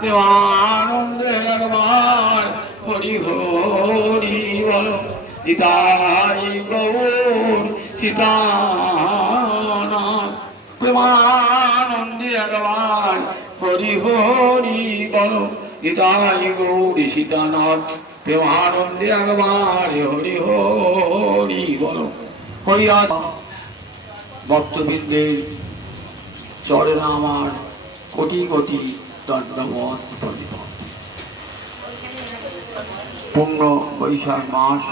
দেবানন্দে একবার হরি হরি বল নিতাই গৌর সীতানাথ। প্রেমানন্দে একবার হরি হরি বল নিতাই গৌর সীতানাথ। প্রেমানন্দে একবার হরি হরি বল। হইয়া ভক্তবৃন্দের চরণে আমার কোটি কোটি দণ্ডবত প্রণিপাত। পূর্ণ বৈশাখ মাস,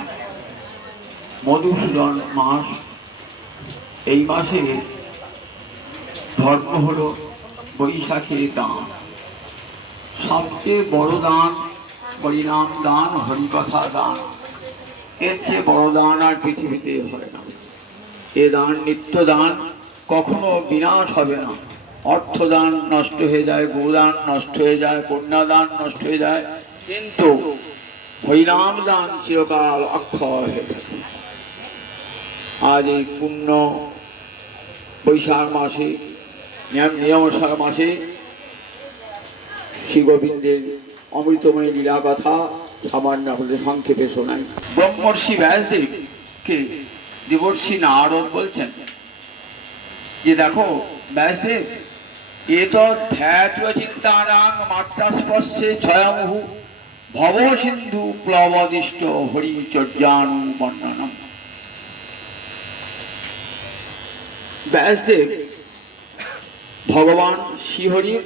মধুসূদন মাস। এই মাসে ধর্ম হল বৈশাখের দান। সবচেয়ে বড় দান হরিনাম দান, হরিকথা দান। এর চেয়ে বড় দান আর পৃথিবীতে হয় না। এ দান নিত্য দান, কখনো বিনাশ হবে না। অর্থদান নষ্ট হয়ে যায়, গোদান নষ্ট হয়ে যায়, কন্যাদান নষ্ট হয়ে যায়, কিন্তু হরিনাম দান চিরকাল অক্ষয় হয়ে থাকে। আজ এই পূর্ণ বৈশাখ মাসে, নিয়মসার মাসে শ্রী গোবিন্দের অমৃতময় লীলা কথা সামান্য আপনাদের সংক্ষেপে শোনাই। ব্রহ্মর্ষি ব্যাসদেবকে দেবর্ষি নারদ বলছেন যে দেখো ব্যাসদেব, এ তো ধ্যাত্র চিন্তানাং মাত্রাস্পর্শে ছয়ামুহু ভব সিন্ধু প্লবদিষ্ট হরিচর্যানু বর্ণনম। ব্যাসদেব ভগবান শ্রীহরির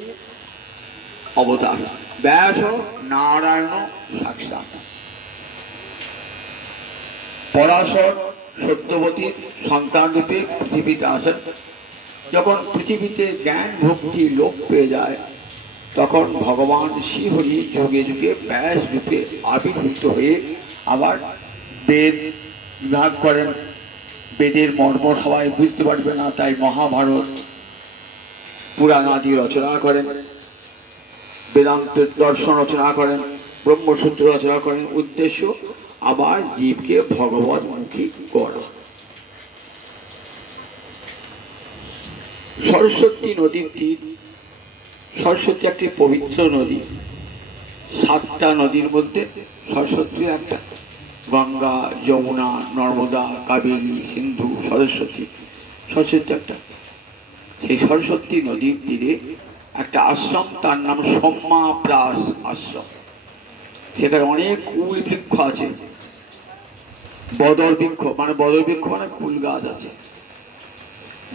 অবতার। ব্যাস নারায়ণ সাক্ষাৎ। পরাশর সত্যবতীর সন্তান রূপে পৃথিবীতে আসেন। যখন পৃথিবীতে জ্ঞান ভক্তি লোপ পেয়ে যায়, তখন ভগবান শ্রীহরি যুগে যুগে ব্যাস রূপে আবির্ভূত হয়ে আবার বেদ বিভাগ করেন। বেদের মর্ম সবাই বুঝতে পারবে না, তাই মহাভারত পুরাণ আদি রচনা করেন, বেদান্ত দর্শন রচনা করেন, ব্রহ্মসূত্র রচনা করেন। উদ্দেশ্য আবার জীবকে ভগবৎমুখী করা। সরস্বতী নদীর তীর। সরস্বতী একটি পবিত্র নদী। 7টা নদীর মধ্যে সরস্বতী একটা। গঙ্গা, যমুনা, নর্মদা, কাবেরী, সিন্ধু, সরস্বতী। সরস্বতী একটা। সেই সরস্বতী নদীর তীরে একটা আশ্রম, তার নাম সোম্যাপ্রাস আশ্রম। সেখানে অনেক কুল বৃক্ষ আছে। বদর বৃক্ষ মানে কুল গাছ আছে।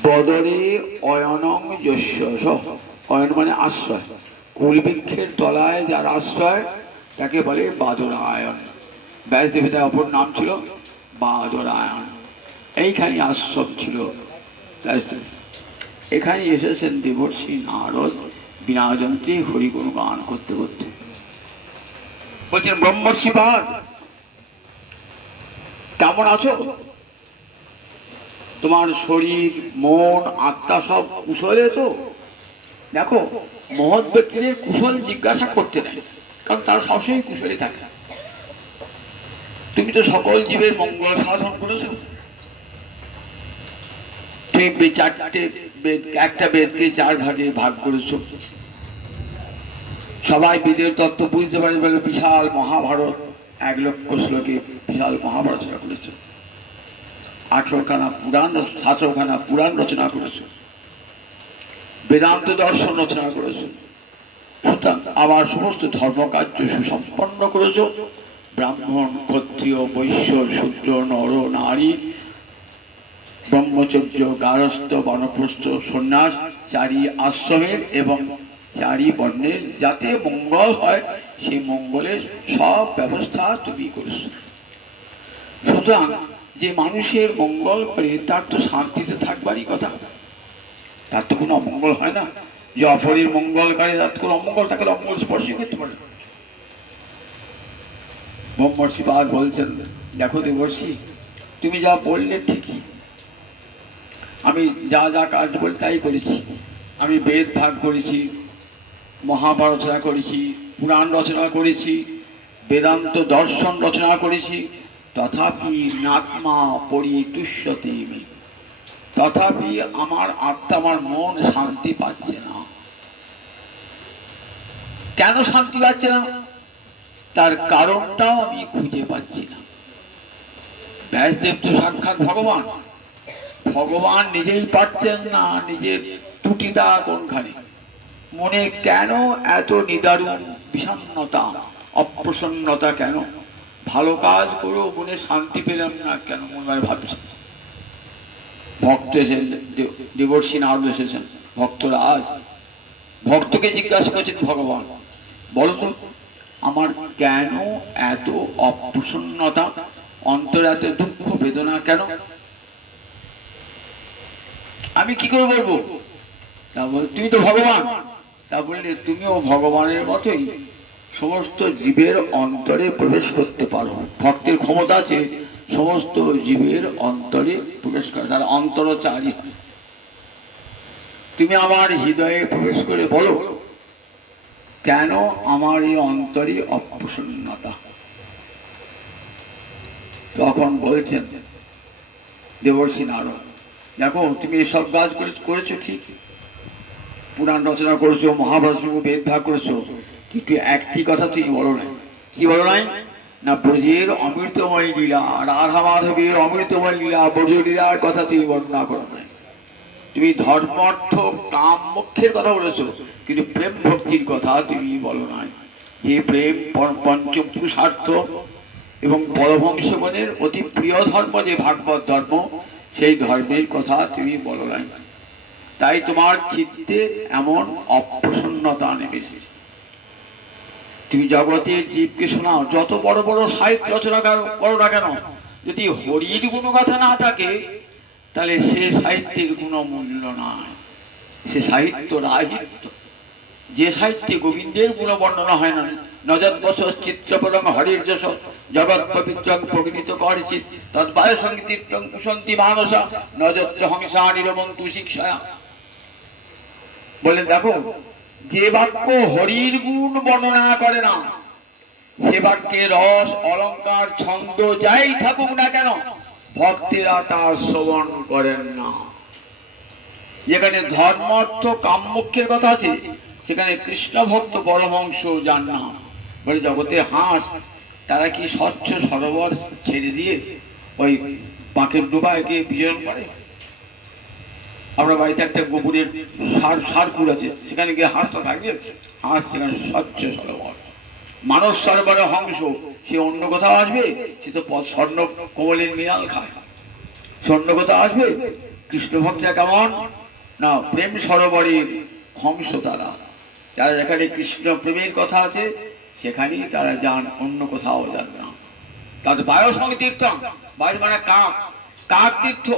বদরে অয়নং যস্য, অয়ন মানে আশ্রয়। কুল বৃক্ষের তলায় যার আশ্রয় তাকে বলে বাদরায়ণ। ব্যাসদেবের তার অপর নাম ছিল বাদরায়ণ। এইখানে আশ্রম ছিল ব্যাসদেব। এখানে এসেছেন দেবর্ষি নারদ বিনা যন্ত্রে হরিগুণ গান করতে করতে। বলছেন ব্রহ্মর্ষি পাহাড়, কেমন আছো? তোমার শরীর, মন, আত্মা সব কুশলে তো? দেখো, মহৎ ব্যক্তিদের কুশল জিজ্ঞাসা করতে নেই, কারণ তারা সবসময় কুশলে থাকে। তুমি তো সকল জীবের মঙ্গল সাধন করেছো। তুমি একটা বেদকে 4 ভাগে ভাগ করেছো। সবাই বেদের তত্ত্ব বুঝতে পারে বলে বিশাল মহাভারত, 1 লক্ষ শ্লোকে বিশাল মহাভারত রচনা করেছো। 18খানা পুরাণ রচনা করেছো। বেদান্ত দর্শন রচনা করেছো। সুতরাং আবার সমস্ত ধর্মকার্য সুসম্পন্ন করেছো। ব্রাহ্মণ, ক্ষত্রিয়, বৈশ্য, শূদ্র, নর, নারী, ব্রহ্মচর্য, গারস্থ, বানপ্রস্থ, সন্ন্যাস, 4 আশ্রমের এবং 4 বর্ণের যাতে মঙ্গল হয়, সেই মঙ্গলের সব ব্যবস্থা তুমি করেছো। সুতরাং যে মানুষের মঙ্গল করে তার তো শান্তিতে থাকবারই কথা, তার তো কোনো অমঙ্গল হয় না। যে অপরের মঙ্গল করে তার কোনো অমঙ্গল থাকলে অমঙ্গল স্পর্শই করতে পারে। ব্রহ্মর্ষি পাদ বলছেন, দেখো দেবর্ষি, তুমি যা বললে ঠিকই। আমি যা যা কাজ বলি তাই করেছি। আমি বেদ ভাগ করেছি, মহাভারত রচনা করেছি, পুরাণ রচনা করেছি, বেদান্ত দর্শন রচনা করেছি। তথাপি নাত্মা পরিতুষ্যতে, তথাপি আমার আত্মা, আমার মন শান্তি পাচ্ছে না। কেন শান্তি পাচ্ছে না তার কারণটাও আমি খুঁজে পাচ্ছি না। ব্যাসদেব তো সাক্ষাৎ ভগবান, ভগবান নিজেই পারছেন না নিজের ত্রুটিটা কোনখানে, মনে কেন এত নিদারুণ বিষণ্ণতা অপ্রসন্নতা, কেন ভালো কাজ করেও মনে শান্তি পেলাম না কেন, মনে ভাবছে। ভক্ত এসেছেন, দেবর্ষী নারদ এসেছেন, ভক্তরা আজ ভক্তকে জিজ্ঞাসা করছেন ভগবান বলতো আমার কেন এত অপ্রসন্নতা, অন্তরে এত দুঃখ বেদনা কেন, আমি কি করে বলবো? তা বল তুমি তো ভগবান। তা বললে তুমিও ভগবানের মতোই সমস্ত জীবের অন্তরে প্রবেশ করতে পারো, ভক্তের ক্ষমতা আছে সমস্ত জীবের অন্তরে প্রবেশ করে, তার অন্তরচারী হয়। তুমি আমার হৃদয়ে প্রবেশ করে বলো কেন আমার এই অন্তরে অপ্রসন্নতা। তখন বলছেন দেবর্ষী নারদ, দেখো তুমি এসব কাজ করেছো ঠিক, পুরাণ রচনা করেছো, মহাভারত বেদ ভাগ করেছো, কিন্তু একটি কথা তুমি বলো নাই। কি বলো নাই? না ব্রজের অমৃতময় লীলা, রাধা মাধবের অমৃতময় লীলা, ব্রজ লীলার কথা তুমি বর্ণনা করো নাই। তুমি ধর্ম অর্থ কাম মোক্ষের কথা বলেছো, কিন্তু প্রেম ভক্তির কথা তুমি বলো নাই। যে প্রেম পঞ্চম পুরুষার্থ এবং পরমহংসগণের অতি প্রিয় ধর্ম যে ভাগবত ধর্ম, সেই ধর্মের কথা তুমি বলো নাই। তাই তোমার চিত্তে এমন অপ্রসন্নতা নেমেছে। তুমি জগতের জীবকে শোনাও, যত বড় বড় সাহিত্য রচনা করো না কেন, যদি হরির গুণগাথা না থাকে তাহলে সে সাহিত্যের গুণমূল্য নাই, সে সাহিত্য রাহিত্য। যে সাহিত্যে গোবিন্দের গুণ বর্ণনা হয় না, নজর বছর চিত্রপরং হরির যশ জগৎ পবিত্রং প্রগৃহীত করচিত তদ্বায় সঙ্গীতিত্বং কুসন্তি মানসা নজত্র হংসা নিরবন্তু শিক্ষায়া। বলেন দেখো, যে বাক্য হরির গুণ বর্ণনা করে না, সে বাক্যে রস অলঙ্কার ছন্দ যাই থাকুক না কেন, ভক্তেরা তা শ্রবণ করেন না। যেখানে ধর্ম অর্থ কাম্যক্ষের কথা আছে, সেখানে কৃষ্ণ ভক্ত পরমহংস যান না। বলে জগতের হাঁস তারা কি স্বচ্ছ সরোবর ছেড়ে দিয়ে ওই পাখির ডোবায় গিয়ে বিচরণ করে? আমরা বাড়িতে একটা গোবরের সারপুর আছে, সেখানে গিয়ে হাঁসটা থাকবে, হাঁস সেখানে স্বচ্ছ সরোবর। মানস সরোবরে হংস, সে অন্য কোথাও আসবে? সে তো স্বর্ণ কোমলের মিনাল খায়, স্বর্ণ কোথাও আসবে? কৃষ্ণ ভক্তরা কেমন না প্রেম সরোবরের হংস, তারা যারা যেখানে কৃষ্ণ প্রেমের কথা আছে সেখানেই তারা যান, অন্য কোথাও যান না। তাদের বায়ু সঙ্গে তীর্থ, বায়ু মানে কাক, কাক তীর্থ।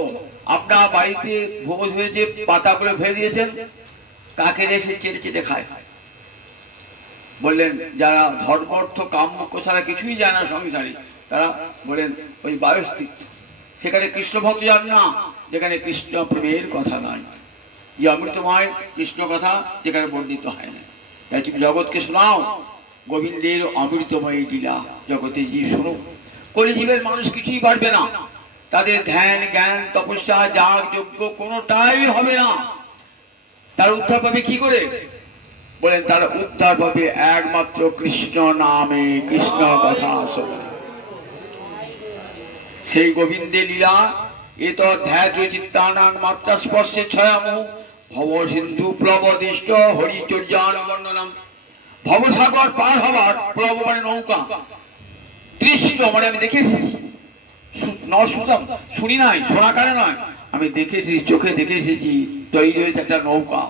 আপনার বাড়িতে ভোজ হয়েছে, পাতাগুলো ফেলে দিয়েছেন, কাকের এসে চেটে চেটে খায়। বললেন যারা ধর্ম অর্থ কাম্য ছাড়া কিছুই জানে না সংসারে, তারা বলেন ওই বায়ু তীর্থ, সেখানে কৃষ্ণ ভক্ত যান না, যেখানে কৃষ্ণ প্রেমের কথা নয়, যে অমৃতময় কৃষ্ণ কথা যেখানে বর্ণিত হয় না। তাই তুমি জগৎকে শোনাও গোবিন্দের অমৃতময় লীলা, জগতে জীব শুনুক। কলিজীবের মানুষ কিছুই পারবে না, তাদের ধ্যান জ্ঞান তপস্যা যাগ যজ্ঞ কোনোটাই হবে না। তার উদ্ধার পাবে কি করে? বলেন তার উদ্ধার পাবে একমাত্র কৃষ্ণ নামে, কৃষ্ণ কথা শোনে। সেই গোবিন্দের লীলা এ তো ধ্যাত চিত্তানাং মাত্রা স্পর্শে ছয়ামু ভব সিন্ধু প্লবদিষ্ট হরিচর্যানুবর্ণনম। ভবসাগর পার হবার, প্লব মানে নৌকা, দৃষ্ট মানে আমি দেখে এসেছি, শুনি নাই, শোনা কানে নয়, আমি দেখেছি, চোখে দেখে এসেছি তৈরি হয়েছে একটা নৌকা।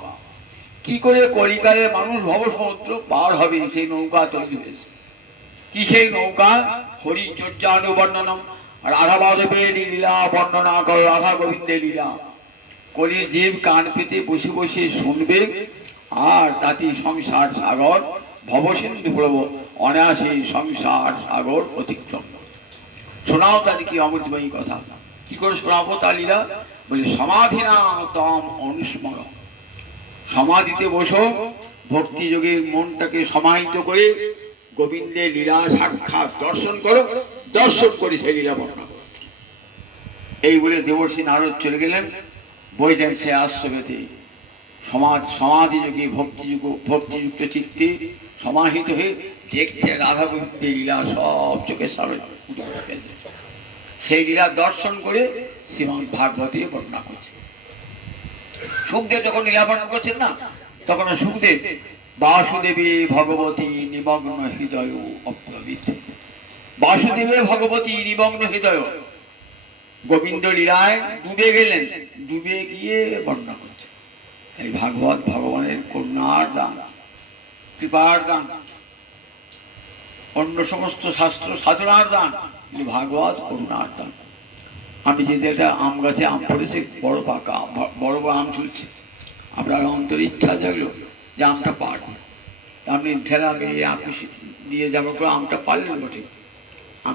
কি করে কলিকালে মানুষ ভব সমুদ্র পার হবে, সেই নৌকা তৈরি হয়েছে। কি সেই নৌকা? হরিচর্যানুবর্ণনম, রাধা মাধবের লীলা বর্ণনা করো, রাধা গোবিন্দের লীলা। কলির জীব কান পেতে বসে বসে শুনবে, আর তাতে সংসার সাগর ভবসিন্ধু প্রভ অনায়াসে সংসার সাগর অতিক্রম। শোনাও তাদের কি অমৃতময়ী কথা। কি করে শোনাবো তার লীলা? বলে সমাধি না তম অনুস্মর, সমাধিতে বসো, ভক্তি যোগে মনটাকে সমাহিত করে গোবিন্দের লীলা সাক্ষাৎ দর্শন করো, দর্শন করে সেই লীলা বর্ণনা করো। এই বলে দেবর্ষী নারদ চলে গেলেন, বইলেন সে আশ্রমেতে। সমাধিযোগে ভক্তিযুক্ত চিত্তে সমাহিত হয়ে দেখছে রাধা গোবিন্দের লীলা সব চোখের সামনে ফুটে উঠেছে। সেই লীলা দর্শন করে শ্রীমদ্ ভাগবতে বর্ণনা করছে। সুখদেব যখন লীলা বর্ণনা করছেন না, তখন সুখদেব বাসুদেবী ভগবতী নিমগ্ন হৃদয় অপ্রবৃত্তি, বাসুদেবে ভগবতী নিমগ্ন হৃদয়, গোবিন্দ লীলায় ডুবে গেলেন, ডুবে গিয়ে বর্ণনা করছে। এই ভাগবত ভগবানের করুণার দান, কৃপার দান। অন্য সমস্ত শাস্ত্র সাধনার দান, কিন্তু ভাগবত করুণার দান। আমি যদি একটা আম গাছে আম পড়েছে, বড় পাকা বড় বড় আম ঝুলছে, আপনার অন্তরে ইচ্ছা জাগলো যে আমটা পারব, আপনি ঠেলা মেয়ে আপনি নিয়ে যাবার করে আমটা পারলেন বটে,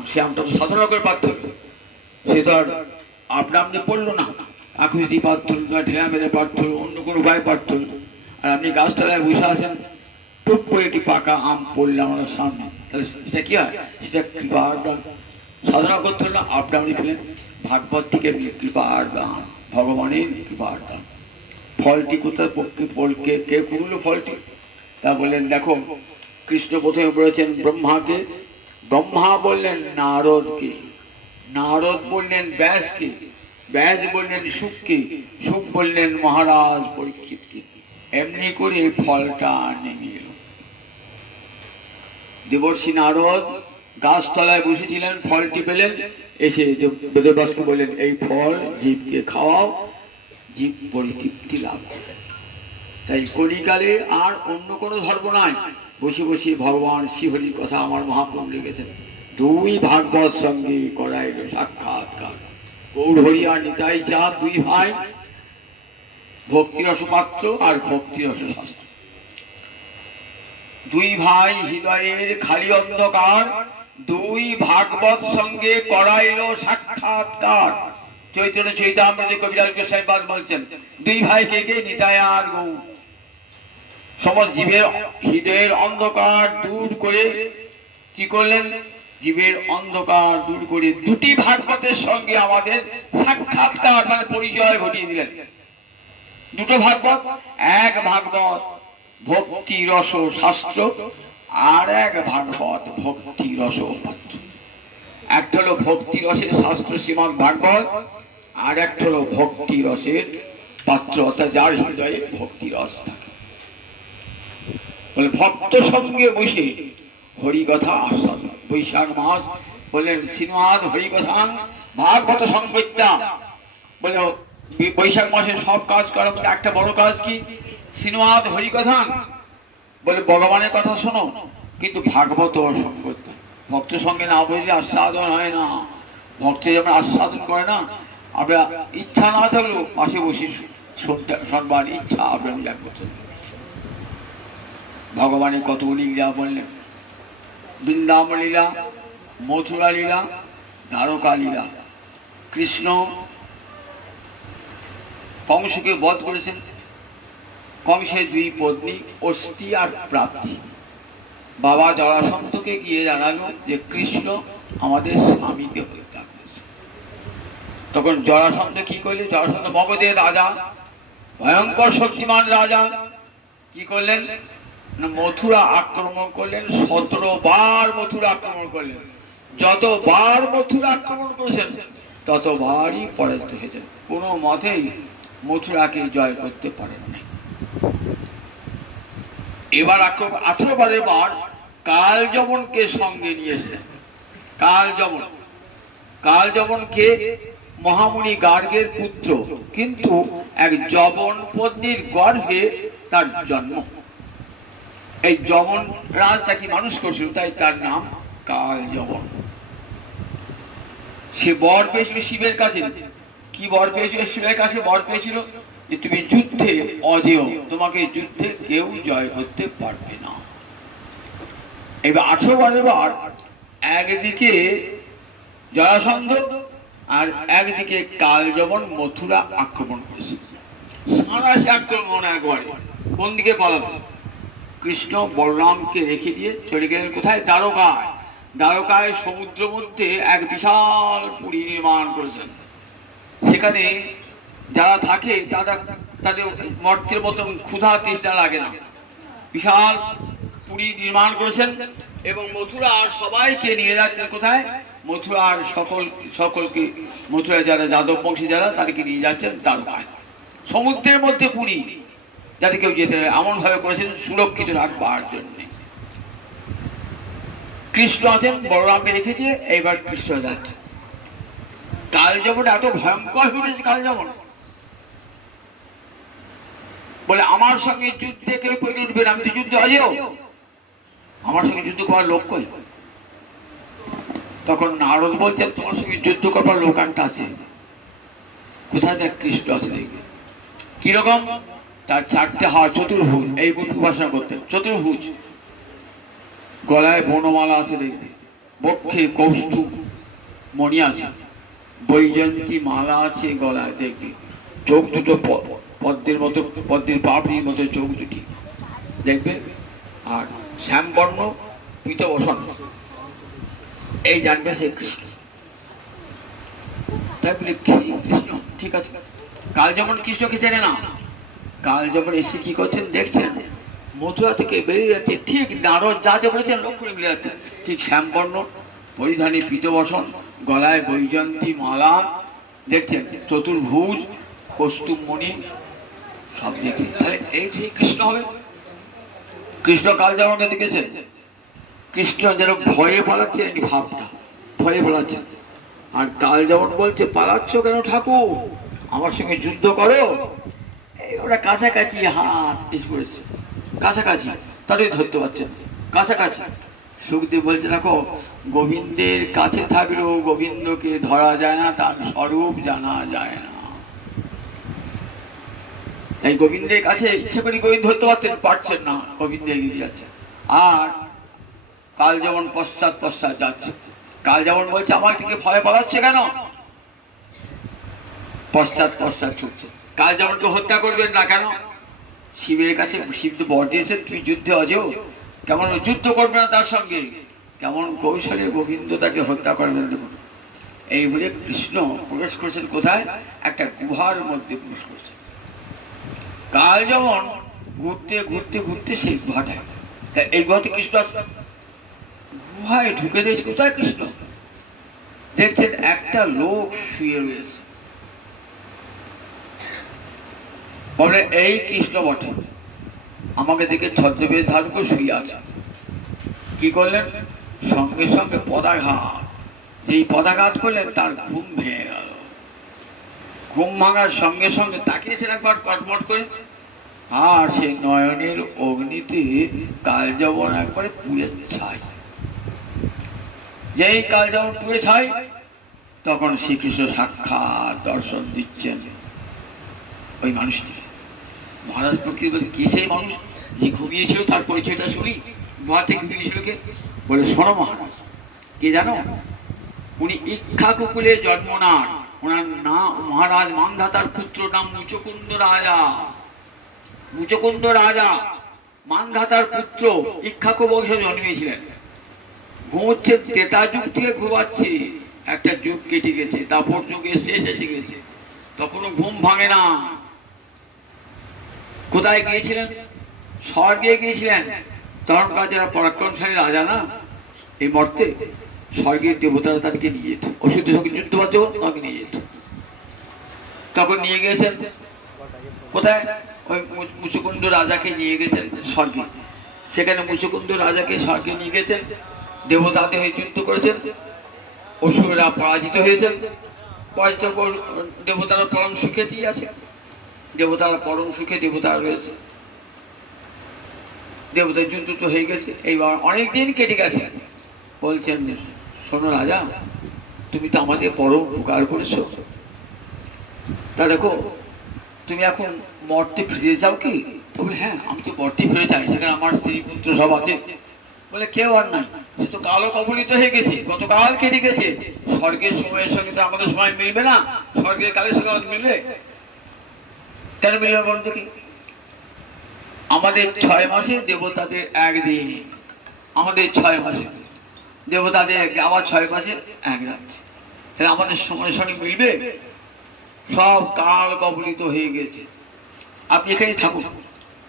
সে আমটা তো সাধনা করে পারত, সে তো আর আপনি পড়লো না, আকৃতি পারত না, ঠেলা মেরে পারত, অন্য কোনো উপায় পারত। আর আপনি গাছতলায় বসে আছেন, টুক করে একটি পাকা আম পড়লে আমাদের সামনে, তাহলে সেটা কি হয়? সেটা কৃপার দান। সাধনা করতে হলো আপনি পেলেন, ভাগবত থেকে কৃপার দান, ভগবানের কৃপার দান। ফলটি কোথায় কে করল ফলটি? তা বললেন, দেখো কৃষ্ণ প্রথমে বলেছেন ব্রহ্মাকে, ব্রহ্মা বললেন নারদকে, নারদ বললেন ব্যাসকে, ব্যাস বললেন শুককে, শুক বললেন মহারাজ পরীক্ষিতকে। এমনি করে ফলটা নেমে এলো। দেবর্ষি নারদ গাছতলায় বসেছিলেন, ফলটি পেলেন, এসে বেদব্যাসকে বললেন এই ফল জীবকে খাওয়াও, জীব পরিতৃপ্তি লাভ করবে। তাই কলিকালে আর অন্য কোনো ধর্ম নাই, বসে বসে ভগবান শ্রীহরির কথা আমার মহাপ্রভু লিখেছেন। দুই ভাগবত সঙ্গে করাইল সাক্ষাৎকার, গৌরহরি আর নিতাই চাঁদ দুই ভাই, ভক্তিরস পাত্র আর ভক্তিরস শাস্ত্র। দুই ভাই হৃদয়ের খালি অন্ধকার, দুই ভাগবত সঙ্গে করাইল সাক্ষাৎকার। চৈতন্য চৈতামৃতে কবিরাজ গোসাই পাদ বলছেন, দুই ভাই কে কে? নিতাই আর গৌর। সমস্ত জীবের হৃদয়ের অন্ধকার দূর করে কি করলেন? জীবের অন্ধকার দূর করে দুটি ভাগবতের সঙ্গে আমাদের সাক্ষাৎকার মানে পরিচয় ঘটিয়ে দিলেন। দুটো ভাগবত, এক ভাগবত ভক্তি রস শাস্ত্র, আর এক ভাগবত ভক্তি রস পাত্র। একটা হলো ভক্তি রসের শাস্ত্র শ্রীমদ্ ভাগবত, আর একটা হলো ভক্তি রসের পাত্র, অর্থাৎ যার হৃদয়ে ভক্তি রস থাকে। বলে ভক্ত সঙ্গে বসে হরিকথা আস্বাদন। বৈশাখ মাস বললেন শ্রীমদ্ হরিকথান ভাগবত সংবিদ্যা। বলে বৈশাখ মাসে সব কাজ করার মধ্যে একটা বড় কাজ কি? শ্রীমদ্ হরিকথান। বলে ভগবানের কথা শোনো, কিন্তু ভাগবত সংগত। ভক্ত সঙ্গে না বসলে আস্বাদন হয় না। ভক্ত যেমন আস্বাদন করে না, আমরা ইচ্ছা না থাকলেও পাশে বসে শুনবার ইচ্ছা আপনার ত্যাগ করতে। ভগবানের কতগুলি লীলা বললেন, বৃন্দাবন লীলা, মথুরা লীলা, দ্বারকা লীলা। কৃষ্ণ কংসকে বধ করেছেন, কংসের দুই পত্নী অস্থি আর প্রাপ্তি। বাবা জরাসন্ধকে গিয়ে জানালো যে কৃষ্ণ আমাদের স্বামীকে হত্যা করেছে। তখন জরাসন্ধ কি করলেন? জরাসন্ধ মগধের রাজা, ভয়ঙ্কর শক্তিমান রাজা, কি করলেন না মথুরা আক্রমণ করলেন। 17 বার মথুরা আক্রমণ করলেন। যতবার মথুরা আক্রমণ করেছেন ততবারই পরাজিত হয়েছেন। কোনো মতেই মথুরাকে জয় করতে পারেন না। এবার 18 বারের বার কাল যমনকে সঙ্গে নিয়ে এসেছেন। কাল যমন কে? মহামুনি গার্গের পুত্র, কিন্তু এক যবন পত্নীর গর্ভে তার জন্ম। এই যমন রাজ তাকে মানুষ করছিল, তাই তার নাম কাল যমন। সে বর পেয়েছিল শিবের কাছে। কি বর পেয়েছিল? শিবের কাছে বর পেয়েছিল যে তুমি যুদ্ধে অজেয়, তোমাকে যুদ্ধে কেউ জয় করতে পারবে না। এবার 18 বারের বার একদিকে জরাসন্ধ আর একদিকে কাল যমন মথুরা আক্রমণ করেছে। সারাশি আক্রমণ একবারে। কোন দিকে পালাবে? কৃষ্ণ বলরামকে রেখে দিয়ে চলে গেলেন কোথায়? দ্বারকায়। দ্বারকায় সমুদ্র মধ্যে এক বিশাল পুরী নির্মাণ করেছেন। সেখানে যারা থাকে তারা তাদের মর্তের মতন ক্ষুধা তৃষ্ণা লাগে না। বিশাল পুরী নির্মাণ করেছেন এবং মথুরার সবাইকে নিয়ে যাচ্ছেন কোথায়? মথুরার সকলকে, মথুরা যারা যাদব বংশী যারা, তাদেরকে নিয়ে যাচ্ছেন দ্বারকায়। সমুদ্রের মধ্যে পুরী, যাতে কেউ যেতে পারে এমন ভাবে করেছেন সুরক্ষিত রাখবার জন্য। কৃষ্ণ আছেন, বলরামকে রেখে দিয়ে এইবার কৃষ্ণ যাচ্ছে। কাল যেমন এত ভয়ঙ্কর হয়েছে, কাল যেমন বলে আমার সঙ্গে যুদ্ধে কেউ পড়ে উঠবে না, আমি তো যুদ্ধ আজও, আমার সঙ্গে যুদ্ধ করার লোক কই? তখন নারদ বলছেন তোমার সঙ্গে যুদ্ধ করবার লোক একটা আছে। কোথায়? দেখ কৃষ্ণ আছে, দেখবে কিরকম, তার চারটে হাত চতুর্ভুজ, এই উপাসনা করতে চতুর্ভুজ, গলায় বনমালা আছে দেখবে, বক্ষে কৌস্তুভ মণি আছে, বৈজয়ন্তী মালা আছে গলায় দেখবে, চোখ দুটো পদ্মের মতো, পদ্মের পাপড়ির মতো চোখ দুটি দেখবে, আর শ্যামবর্ণ পীতবসন, এই জানবে সে কৃষ্ণ। তাই বলে কৃষ্ণ ঠিক আছে। কাল যেমন কৃষ্ণকে চেনে না, কাল যেমন এসে কি করছেন দেখছেন, মথুরা থেকে বেরিয়ে যাচ্ছে, ঠিক নারদ যা যা বলেছেন লক্ষ্য করে মিলে যাচ্ছে, ঠিক শ্যামবর্ণ পরিধানী পীতবসন, গলায় বৈজয়ন্তী মালা দেখছেন, চতুর্ভুজ কৌস্তুভ মণি সব দেখছেন। তাহলে এই যে কৃষ্ণ হবে। কৃষ্ণ কাল যেমন দেখেছেন, কৃষ্ণ যেন ভয়ে পালাচ্ছে, এই ভাবটা ভয়ে পালাচ্ছে। আর কাল যেমন বলছে পালাচ্ছ কেন ঠাকুর, আমার সঙ্গে যুদ্ধ করো। এই ওরা কাছাকাছি হাত এসে পড়েছে, কাছাকাছি, তাদের ধরতে পারছেন কাছাকাছি। সুখদেব বলছে দেখো, গোবিন্দের কাছে থাকলেও গোবিন্দকে ধরা যায় না, তার স্বরূপ জানা যায় না। এই গোবিন্দের কাছে ইচ্ছে করে গোবিন্দ ধরতে পারছেন না, গোবিন্দ এগিয়ে যাচ্ছে। আর কাল যেমন পশ্চাৎ পশ্চাৎ যাচ্ছে। কাল যেমন বলছে আমার থেকে ভয় পালাচ্ছে কেন, পশ্চাৎ পশ্চাৎ ছুটছে। কাল যেমনকে হত্যা করবেন না কেন, শিবের কাছে শিব তো বর দিয়েছেন তুমি যুদ্ধে অজেয়, কেমন যুদ্ধ করবে না তার সঙ্গে, কেমন কৌশলে গোবিন্দ তাকে হত্যা করবেন। দেখুন এই বলে কৃষ্ণ প্রবেশ করেছেন কোথায়? একটা গুহার মধ্যে প্রবেশ করেছেন। কাল যেমন ঘুরতে ঘুরতে ঘুরতে সেই গুহাটায়, এই গুহাতে কৃষ্ণ আছে। গুহায় ঢুকে দিয়েছে, কোথায় কৃষ্ণ? দেখছেন একটা লোক শুয়ে রয়েছে, বলে এই কৃষ্ণ বটে, আমাকে দেখে ছদ্মবেশ ধারণ করে শুয়ে আছে। কি করলেন? সঙ্গে সঙ্গে পদাঘাত, যেই পদাঘাত করলেন তার ঘুম ভেঙে গেল। ঘুম ভাঙার সঙ্গে সঙ্গে তাকিয়েছেন একবার কটমট করে, আর সেই নয়নের অগ্নিতে কাল যবন একবারে পুড়ে ছাই। যেই কাল যবন পুড়ে ছাই, তখন শ্রীকৃষ্ণ সাক্ষাৎ দর্শন দিচ্ছেন ওই মানুষটি। মহারাজ প্রকৃতি বলছে কে সেই মানুষ যে ঘুমিয়েছিল, তার পরিচয়টা শুনি। গুহা থেকে ঘুমিয়েছিল কে? বলে শোনো মহারাজ, কে জানো? উনি ইক্ষ্বাকুকুলের জন্মনাথ, ওনার নাম মহারাজ মান্ধাতার পুত্র, নাম মুচকুন্দ রাজা। মুচকুন্দ রাজা মান্ধাতার পুত্র, ইক্ষ্বাকু বংশে জন্মেছিলেন। ঘুমোচ্ছে, ত্রেতা যুগ থেকে ঘুমাচ্ছে, একটা যুগ কেটে গেছে, দাপর যুগে শেষ এসে গেছে, তখনও ঘুম ভাঙে না। কোথায় গিয়েছিলেন? স্বর্গে গিয়েছিলেন। তখনকার যারা পরাক্রমশালী রাজা না, এই মর্তে স্বর্গের দেবতারা তাদেরকে নিয়ে যেত, অসুরের সঙ্গে যুদ্ধ বাধ্য তাকে নিয়ে যেত। তখন নিয়ে গিয়েছেন কোথায়? ওই মুচকুন্দ রাজাকে নিয়ে গেছেন স্বর্গে। সেখানে মুচকুন্দ রাজাকে স্বর্গে নিয়ে গেছেন, দেবতাদের হয়ে যুদ্ধ করেছেন, অসুরেরা পরাজিত হয়েছেন। পরাজিত দেবতারা পরম সুখেতেই আছে, দেবতারা পরম সুখে দেবতারা রয়েছে। দেবতার যুদ্ধ তো হয়ে গেছে, এইবার অনেকদিন কেটে গেছে। বলছেন শোনো রাজা, তুমি তো আমাদের পরম উপকার করেছো, তা দেখো তুমি এখন মর্তে ফিরে যাও কি? তো বলে হ্যাঁ, আমি তো মর্তে ফিরে যাই, সেখানে আমার স্ত্রী পুত্র সব আছে। বলে কেউ আর নাই, সে তো কালো কবলিত হয়ে গেছে, গতকাল কেটে গেছে। স্বর্গের সময়ের সঙ্গে তো আমাদের সময় মিলবে না, স্বর্গের কালের সঙ্গে মিলবে কেন? মিলবে বলুন দেখি। আমাদের 6 মাসে দেবতাদের একদিন, আমাদের 6 মাসে দেবতাদের আবার 6 মাসে এক রাত, তাহলে আমাদের সময়ের সঙ্গে মিলবে? সব কাল কবলিত হয়ে গেছে। আপনি এখানেই থাকুন,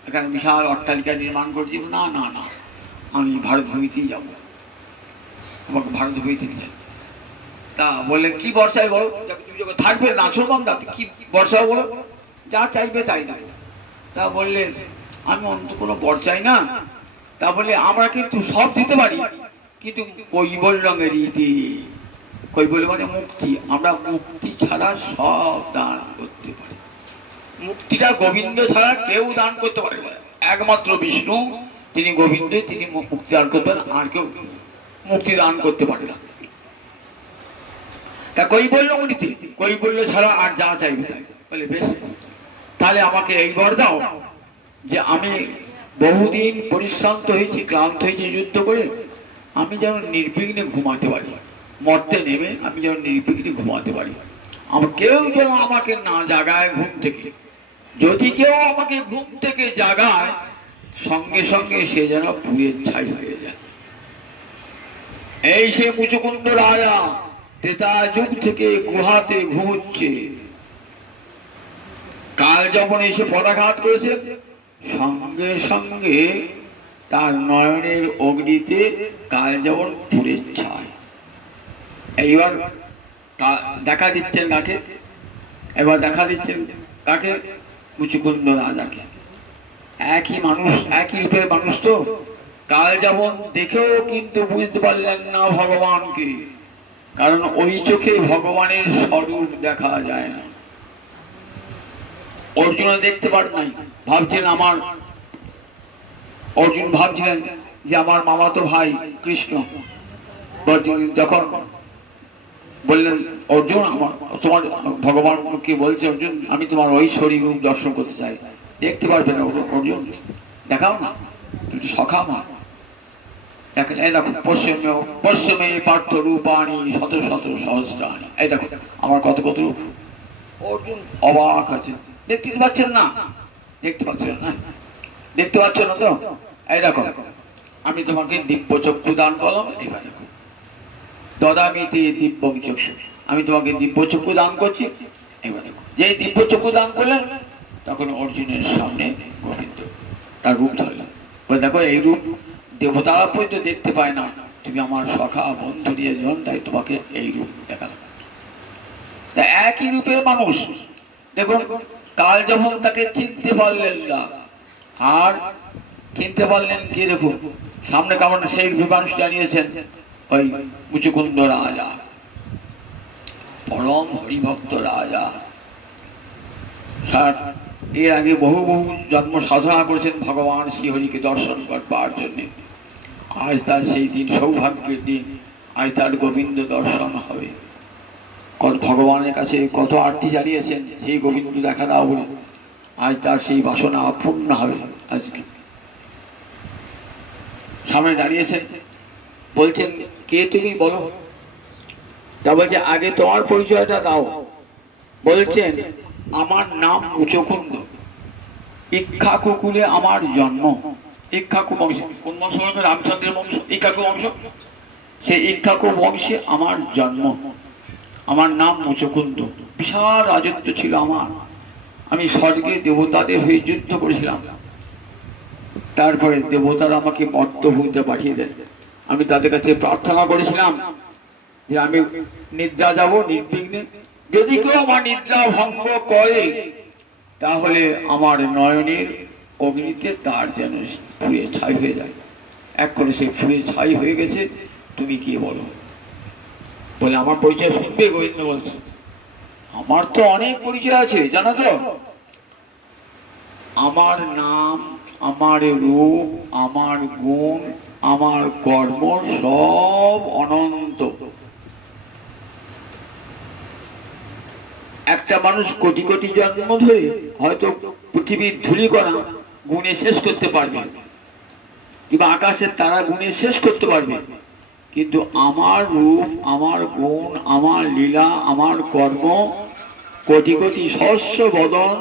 এখানে বিশাল অট্টালিকা নির্মাণ করছি। না না না, আমি ভারত ভূমিতেই যাবো, আমাকে ভারত ভূমিতে যাই। তা বললেন কি বর্ষায় বলো, তুমি যখন থাকবে না শুনবাম না, কি বর্ষা বলো, যা চাইবে তাই না। তা বললেন আমি অন্ত কোনো বর চাই না। তা বলে আমরা কিন্তু সব দিতে পারি, কিন্তু কৈবল রঙের ইতি, কৈবল মানে মুক্তি, আমরা মুক্তি ছাড়া সব দান করতে পারি। মুক্তিটা গোবিন্দ ছাড়া কেউ দান করতে পারে না, একমাত্র বিষ্ণু, তিনি গোবিন্দ, তিনি মুক্তি দান করতে পারেন, আর কেউ মুক্তি দান করতে পারে না। তা কৈবল্য মুক্তি, কৈবল্য ছাড়া আর যা চাইবে তাই। বলে বেশ, তাহলে আমাকে এই বর দাও যে আমি বহুদিন পরিশ্রান্ত হয়েছি, ক্লান্ত হয়েছি যুদ্ধ করে, আমি যেন নির্বিঘ্নে ঘুমাতে পারি, মরতে নেমে আমি যেন নির্বিঘ্নে ঘুমাতে পারি। আমার কেউ যেন আমাকে না জাগায় ঘুম থেকে, যদি কেউ আমাকে ঘুম থেকে জাগায় সঙ্গে সঙ্গে সে যেন পুড়ে ছাই হয়ে যায়। এই সে মুচুকুন্দ রাজা ত্রেতা যুগ থেকে গুহাতে ঘুমুচ্ছে। কাল যখন এসে পদাঘাত করেছে, সঙ্গে সঙ্গে তার নয়নের অগ্নিতে কাল যেমন পুড়ে ছায়। এইবার দেখা দিচ্ছেন কাকে, এবার দেখা দিচ্ছেন কাকে, মুচুকুন্দ রাজাকে। একই মানুষ, একই রূপের মানুষ তো। কাল যেমন দেখেও কিন্তু বুঝতে পারলেন না ভগবানকে, কারণ ওই চোখে ভগবানের স্বরূপ দেখা যায় না। অর্জুন দেখতে পারেন নাই, ভাবছেন আমার, অর্জুন ভাবছিলেন যে আমার মামাতো ভাই কৃষ্ণ। যখন বললেন অর্জুন আমার, তোমার ভগবান কি বলছে, অর্জুন আমি তোমার ওই শরীর রূপ দর্শন করতে চাই। দেখতে পারবে না অর্জুন, দেখাও না, একটু সখা মা। দেখেন এই দেখো, পশ্চিমে পশ্চিমে পার্থ রূপাণী শত শত সহস্রাণী, এই দেখো আমার কত কত রূপ। অর্জুন অবাক আছে, দেখতে পাচ্ছেন না, দেখতে পাচ্ছেন না, দেখতে পাচ্ছ না তো, এই দেখো আমি তোমাকে দিব্য চক্ষু দান করলাম, এবার দেখো দদামিতে দিব্য চক্ষু, আমি তোমাকে দিব্য চক্ষু দান করছি, এবার দেখো। যেই দিব্য চক্ষু দান করলেন তখন অর্জুনের সামনে গোবিন্দ তার রূপ ধরলেন, বলে দেখো এই রূপ দেবতারা পর্যন্ত দেখতে পায় না, তুমি আমার সখা বন্ধু দিয়ে জন, তাই তোমাকে এই রূপ দেখালাম। একই রূপের মানুষ, দেখুন কাল যখন তাকে চিনতে পারলেন না, আর চিনতে পারলেন কে, দেখুন সামনে কেমন সেই মানুষ জানিয়েছেন, ওই মুচুকুন্দ রাজা, পরম হরিভক্ত রাজা। এর আগে বহু বহু জন্ম সাধনা করেছেন ভগবান শ্রীহরিকে দর্শন করবার জন্য। আজ তার সেই দিন, সৌভাগ্যের দিন, আজ তার গোবিন্দ দর্শন হবে। ভগবানের কাছে কত আরতি জানিয়েছেন সেই গোবিন্দ দেখা দাও বলে, আজ তার সেই বাসনা পূর্ণ হবে। আজকে সামনে দাঁড়িয়েছেন, বলছেন কে তুমি বলো। তা বলছে আগে তোমার পরিচয়টা দাও। বলছেন আমার নাম মুচুকুন্দ, ইক্ষ্বাকু কুলে আমার জন্ম। ইক্ষ্বাকু বংশ, কোন বংশ? রামচন্দ্রের বংশ, ইক্ষ্বাকু বংশ। সেই ইক্ষ্বাকু বংশে আমার জন্ম, আমার নাম মুচুকুন্দ। বিশাল রাজত্ব ছিল আমার, আমি স্বর্গে দেবতাদের হয়ে যুদ্ধ করেছিলাম। তারপরে দেবতারা আমাকে মর্তভূমিতে পাঠিয়ে দেন। আমি তাদের কাছে প্রার্থনা করেছিলাম যে আমি নিদ্রা যাব নির্বিঘ্নে, যদি কেউ আমার নিদ্রা ভঙ্গ করে তাহলে আমার নয়নের অগ্নিতে তার যেন পুড়ে ছাই হয়ে যায়। এক করে সে পুড়ে ছাই হয়ে গেছে, তুমি কি বলো। বলে আমার পরিচয় শুনবে? গোবিন্দ বলছে আমার তো অনেক পরিচয় আছে জানো তো, আমার নাম, আমার রূপ, আমার গুণ, আমার কর্ম সব অনন্ত। একটা মানুষ কোটি কোটি জন্ম ধরে হয়তো পৃথিবীর ধূলিকণা গুণে শেষ করতে পারবে, কিংবা আকাশের তারা গুণে শেষ করতে পারবে, কিন্তু আমার রূপ, আমার গুণ, আমার লীলা, আমার কর্ম কোটি কোটি সহস্র বদন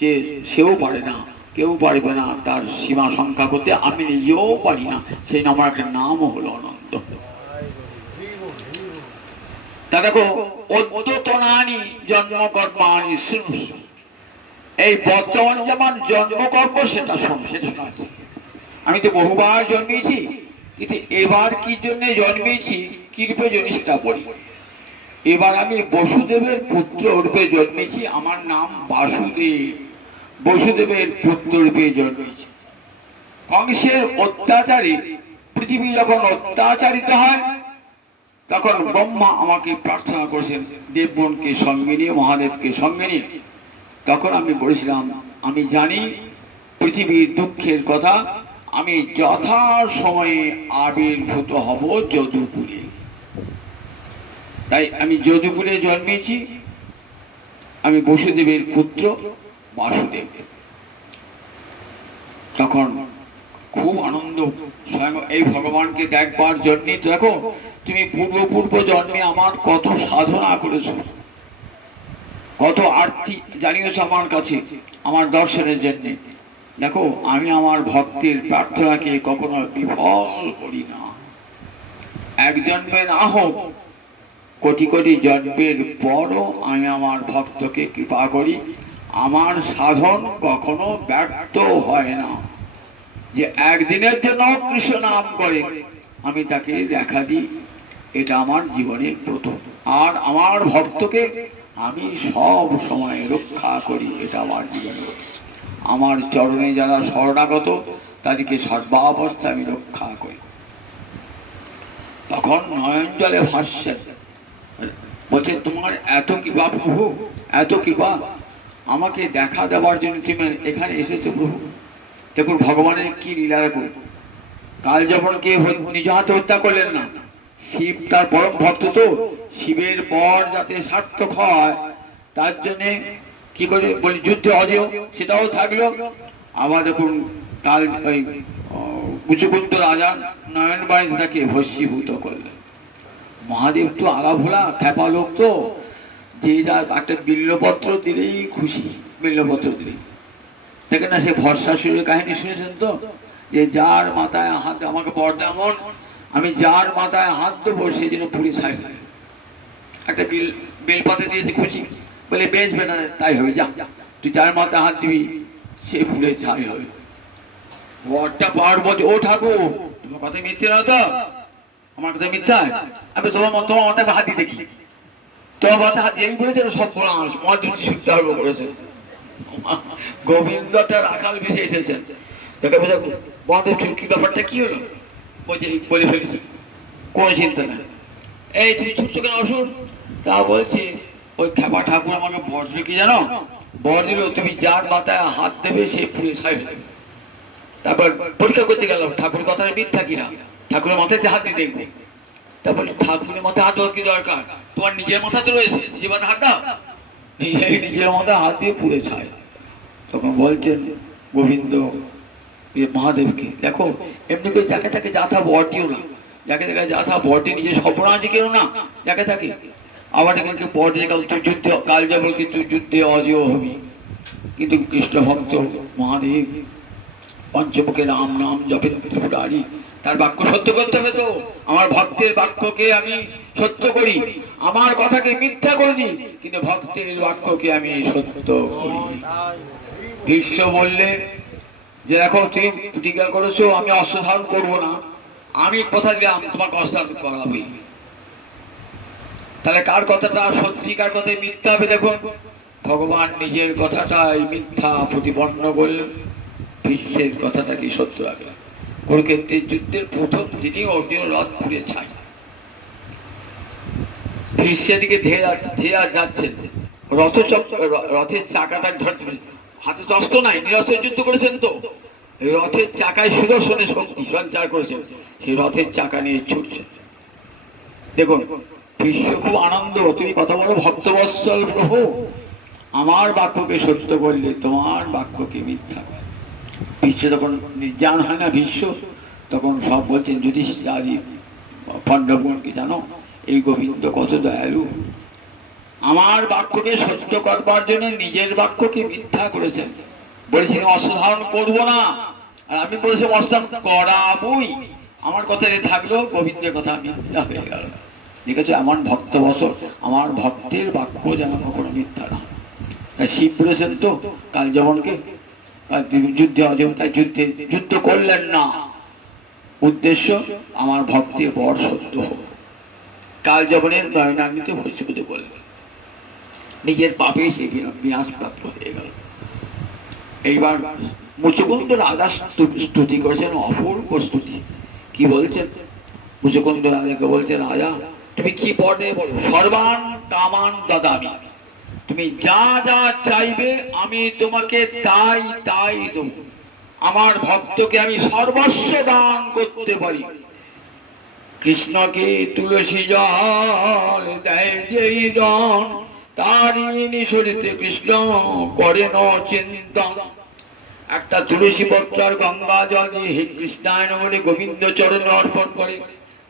যে সেও পারে না, কেউ পারবে না তার সীমা সংখ্যা করতে, আমি নিজেও পারি না। সেই আমার একটা নামও হলো অনন্ত। তা দেখো অদ্যতনানি জন্ম কর্মানি শ্রুণুষ্য, এই বর্তমানে যে আমার জন্মকর্ম সেটা শোনা আছে। আমি তো বহুবার জন্মেছি, কিন্তু এবার কি জন্য জন্মেছি কি রূপে জন্মি সেটা বলি। এবার আমি বসুদেবের পুত্র রূপে জন্মেছি, আমার নাম বাসুদেব। বসুদেবের পুত্র রূপে জন্মেছি। কংসের অত্যাচারে পৃথিবী যখন অত্যাচারিত হয়, তখন ব্রহ্মা আমাকে প্রার্থনা করেছেন দেবগণকে সঙ্গে নিয়ে, মহাদেবকে সঙ্গে নিয়ে। তখন আমি বলেছিলাম, আমি জানি পৃথিবীর দুঃখের কথা, আমি যথা সময়ে আবির্ভূত হব যদুকুলে। তাই আমি যদুকুলে জন্মেছি। আমি বসুদেবের পুত্র বাসুদেব। তখন খুব আনন্দ, স্বয়ং এই ভগবানকে দেখবার জন্যে। দেখো তুমি পূর্ব জন্মে আমার কত সাধনা করেছো, কত আরতি জানিয়েছ আমার কাছে আমার দর্শনের জন্য। দেখো আমি আমার ভক্তের প্রার্থনাকে কখনো বিফল করি না। এক জন্মে না হোক, কোটি কোটি জন্মের পরও আমি আমার ভক্তকে কৃপা করি। আমার সাধন কখনো ব্যর্থ হয় না। যে একদিনের জন্য কৃষ্ণ নাম করে আমি তাকে দেখা দিই, এটা আমার জীবনের প্রথম। আর আমার ভক্তকে আমি সব সময় রক্ষা করি, এটা আমার জীবনের। আমার চরণে যারা শরণাগত তাদেরকে সর্বাবস্থায় আমি রক্ষা করি। তখন নয়ন জলে ভাসছেন, বলছে তোমার এত কৃপা প্রভু, এত কৃপা, আমাকে দেখা দেওয়ার জন্য তুমি এখানে এসেছো প্রভু। দেখুন ভগবানের কি লীলা। দেখুন কাল যখন কে নিজ হাতে হত্যা করলেন না, শিব তার পরম ভক্ত, তো শিবের পর যাতে সার্থক হয় তার জন্য কি করে বলি যুদ্ধে অজেয়, সেটাও থাকলো। আবার দেখুন কাল ওই কুচকুন্দ রাজা নয়ন বাড়িতে তাকে ভস্মীভূত করলেন। মহাদেব তো আগা ভোলা খ্যাপা লোক, তো যে যার একটা বিল্লপত্র দিলেই খুশি, বিল্লপত্র দিলেই। দেখেন না, সে ভরসাসুরের কাহিনী শুনেছেন তো, যে যার মাথায় হাত, আমাকে বর্দা এমন, আমি যার মাথায় হাত দেবো সেই জন্য পুড়ে ছাই হয়। একটা বেলপাতা দিয়েছে খুশি, বলে বেশ বেটা তাই হবে, যা তুই যার মাথায় হাত দিবি সে পুড়ে ছাই হবে। বরটা পাওয়ার বলছে, ও ঠাকুর তোমার কথা মিথ্যে না তো? আমার কথা মিথ্যা? আমি তোমার মাথায় হাত দিয়ে দেখি, তোমার মাথায় হাত এই বলেছে সব মহাদুটি শুনতে হবে করেছে। গোবিন্দটা রাখাল ভেসে এসেছেন, দেখে বোঝা মহাদেব কি ব্যাপারটা কি হলো, বলছে বলে ফেলেছি, কোনো চিন্তা নাই। এই তুমি ছুটছো কেন অসুর? তা বলছে ওই খ্যাপা ঠাকুর আমাকে বর দিল, কি জানো বর দিল, তুমি যার মাথায় হাত দেবে সে পুড়ে ছাই হয়ে যাবে। তারপর পরীক্ষা করতে গেলাম ঠাকুরের কথা মিথ্যা কিনা, ঠাকুরের মাথায় হাত দিয়ে দেখবো। তারপর ঠাকুরের মাথায় হাত দেওয়ার কি দরকার, তোমার নিজের মাথা তো রয়েছে, যে মাথায় হাত দাও, নিজের মাথায় হাত দিয়ে পুড়ে ছাই। তখন বলছেন গোবিন্দ মহাদেবকে, দেখো এমনি করে যাকে তাকে যাথা বটিও না, যাকে তাকে যাথা বটে নিজের সপনাজি কেউ না, যাকে তাকে আবার এখানে বটে তুই যুদ্ধে কাল যাবো, কিন্তু যুদ্ধে অজেয় হবি। কিন্তু কৃষ্ণ ভক্ত মহাদেব পঞ্চমুখে রাম নাম জপেন ত্রিপুরারি, তার বাক্য সত্য করতে হবে। তো আমার ভক্তের বাক্যকে আমি সত্য করি, আমার কথাকে মিথ্যা করে দিই, কিন্তু ভক্তের বাক্যকে আমি সত্য করি। ভীষ্ম বললে যে দেখো তুমি প্রতিজ্ঞা করেছো আমি অস্ত্র ধারণ করবো না, আমি কথা দিলাম তোমাকে অস্ত্র ধারণ করাবই। তাহলে কার কথাটা সত্যি কার কথাই মিথ্যা হবে? দেখুন ভগবান নিজের কথাটাই মিথ্যা প্রতিপন্ন করলেন, ভীষ্মের কথাটা কি সত্য রাখলেন। কুরুক্ষেত্রের যুদ্ধের প্রথম দিনই অর্জুন রথ পুড়ে ছাই। ভীষ্মের দিকে ধেয়ে যাচ্ছেন, রথের চাকাটা ধরতে, হাতে তো অস্ত্র নাই, নিরস্ত্র যুদ্ধ করেছেন, তো রথের চাকায় সুদর্শনের শক্তি সঞ্চার করেছেন, সেই রথের চাকা নিয়ে ছুটছেন। দেখুন ভীষ্ম খুব আনন্দ, তুমি কত বড় ভক্তবৎসল প্রভু, আমার বাক্যকে সত্য করলে তোমার বাক্যকে মিথ্যা। ভীষ্ম তখন নির্জান হয় না, ভীষ্ম তখন সব বলছেন যুধিষ্ঠির আদি পাণ্ডবগণকে, জানো এই গোবিন্দ কত দয়ালু, আমার বাক্যকে সত্য করবার জন্য নিজের বাক্যকে মিথ্যা করেছেন। বলেছেন অস্ত্র ধারণ করবো না, আর আমি বলেছি অস্ত্র করাবই। আমার কথা থাকলো, গোবিন্দের কথা মিথ্যা হয়ে গেল। দেখেছো এমন ভক্ত বছর, আমার ভক্তের বাক্য যেন কখনো মিথ্যা না। শিব বলেছেন তো কাল যবনকে যুদ্ধে অযোধ্যায় যুদ্ধ করলেন না, উদ্দেশ্য আমার ভক্তের বর সত্য হোক। কাল যবনের নয়নান্বিতে ভস্মীভূত করলেন, নিজের পাপে সে বিনাশ প্রাপ্ত হয়ে গেল। এইবার মুচুকুন্দ রাজা স্তুতি করেছেন, অপূর্ব স্তুতি। কি বলছেন? মুচুকুন্দ রাজাকে বলছেন, রাজা তুমি কি পড়ে বলো? সর্বান কামান দদামি, তুমি যা যা চাইবে আমি তোমাকে তাই তাই দেব। আমার ভক্তকে আমি সর্বস্ব দান করতে পারি। কৃষ্ণকে তুলসী জল দেয় যেই জন, তারই নিঃসরিতে কৃষ্ণ করেন চিন্তন। একটা তুলসী পত্র আর গঙ্গা জল হে কৃষ্ণায় বলে গোবিন্দ চরণে অর্পণ করে,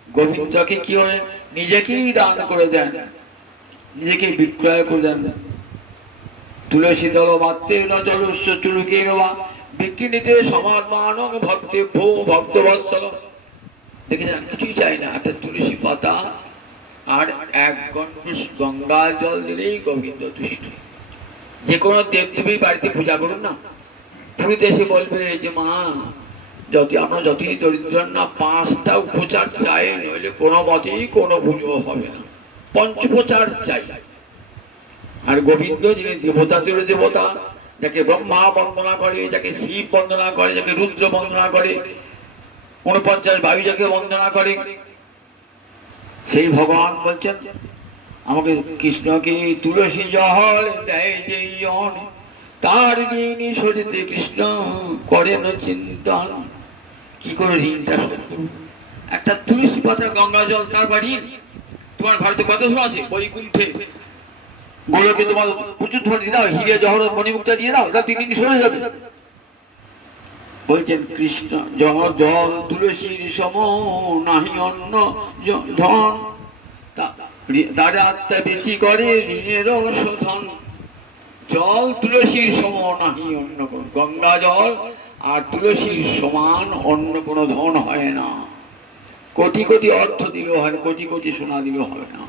গোবিন্দকে কি করেন? নিজেকেই দান করে দেন, নিজেকে বিক্রয় করে দেন। তুলসী দল মাত্রে ন জলস্য চুলুকে নেওয়া বিকিনিতে সমানমান ভক্তে ভো ভক্ত বৎসল। দেখেছেন, কিছুই চাই না, একটা তুলসী পাতা আর এক গঙ্গা জল দিলেই গোবিন্দ তুষ্ট। যে কোনো দেবদেবী বাড়িতে পূজা করুন না, পুরীতে এসে বলবে যে মা আমরা যতই দরিদ্র না 5টা উপচার চাই, নইলে কোনো মতেই কোনো পুজো হবে না, পঞ্চোপচার চাই। আর গোবিন্দ যিনি দেবতাদের দেবতা, যাকে ব্রহ্মা বন্দনা করে, যাকে শিব বন্দনা করে, যাকে রুদ্র বন্দনা করে, 49 বায়ু যাকে বন্দনা করে, সেই ভগবান বলছেন আমাকে কৃষ্ণকে তুলসী জল দেয় যেই জন, তার ঋণ সরিতে কৃষ্ণ করেন চিন্তন। কি করে ঋণটা শোধ করব? একটা তুলসী পাতা গঙ্গা জল, তারপর ঋণ। তোমার ভারতে কত শোনা আছে? বৈকুণ্ঠে গোলকে তোমার প্রচুর ধরে দাও, হিরে জহরত মণিমুক্তা দিয়ে দাও, তা 3 দিন সরে যাবে। বলছেন কৃষ্ণ জল তুলসীর সম নাহি অন্য ধন, তার আত্মা বেশি করে ঋণের শোধন। জল তুলসীর সম নাহি অন্য, গঙ্গা জল আর তুলসীর সমান অন্য কোনো ধন হয় না। কোটি কোটি অর্থ দিলেও হয়, কোটি কোটি সোনা দিলেও হবে না।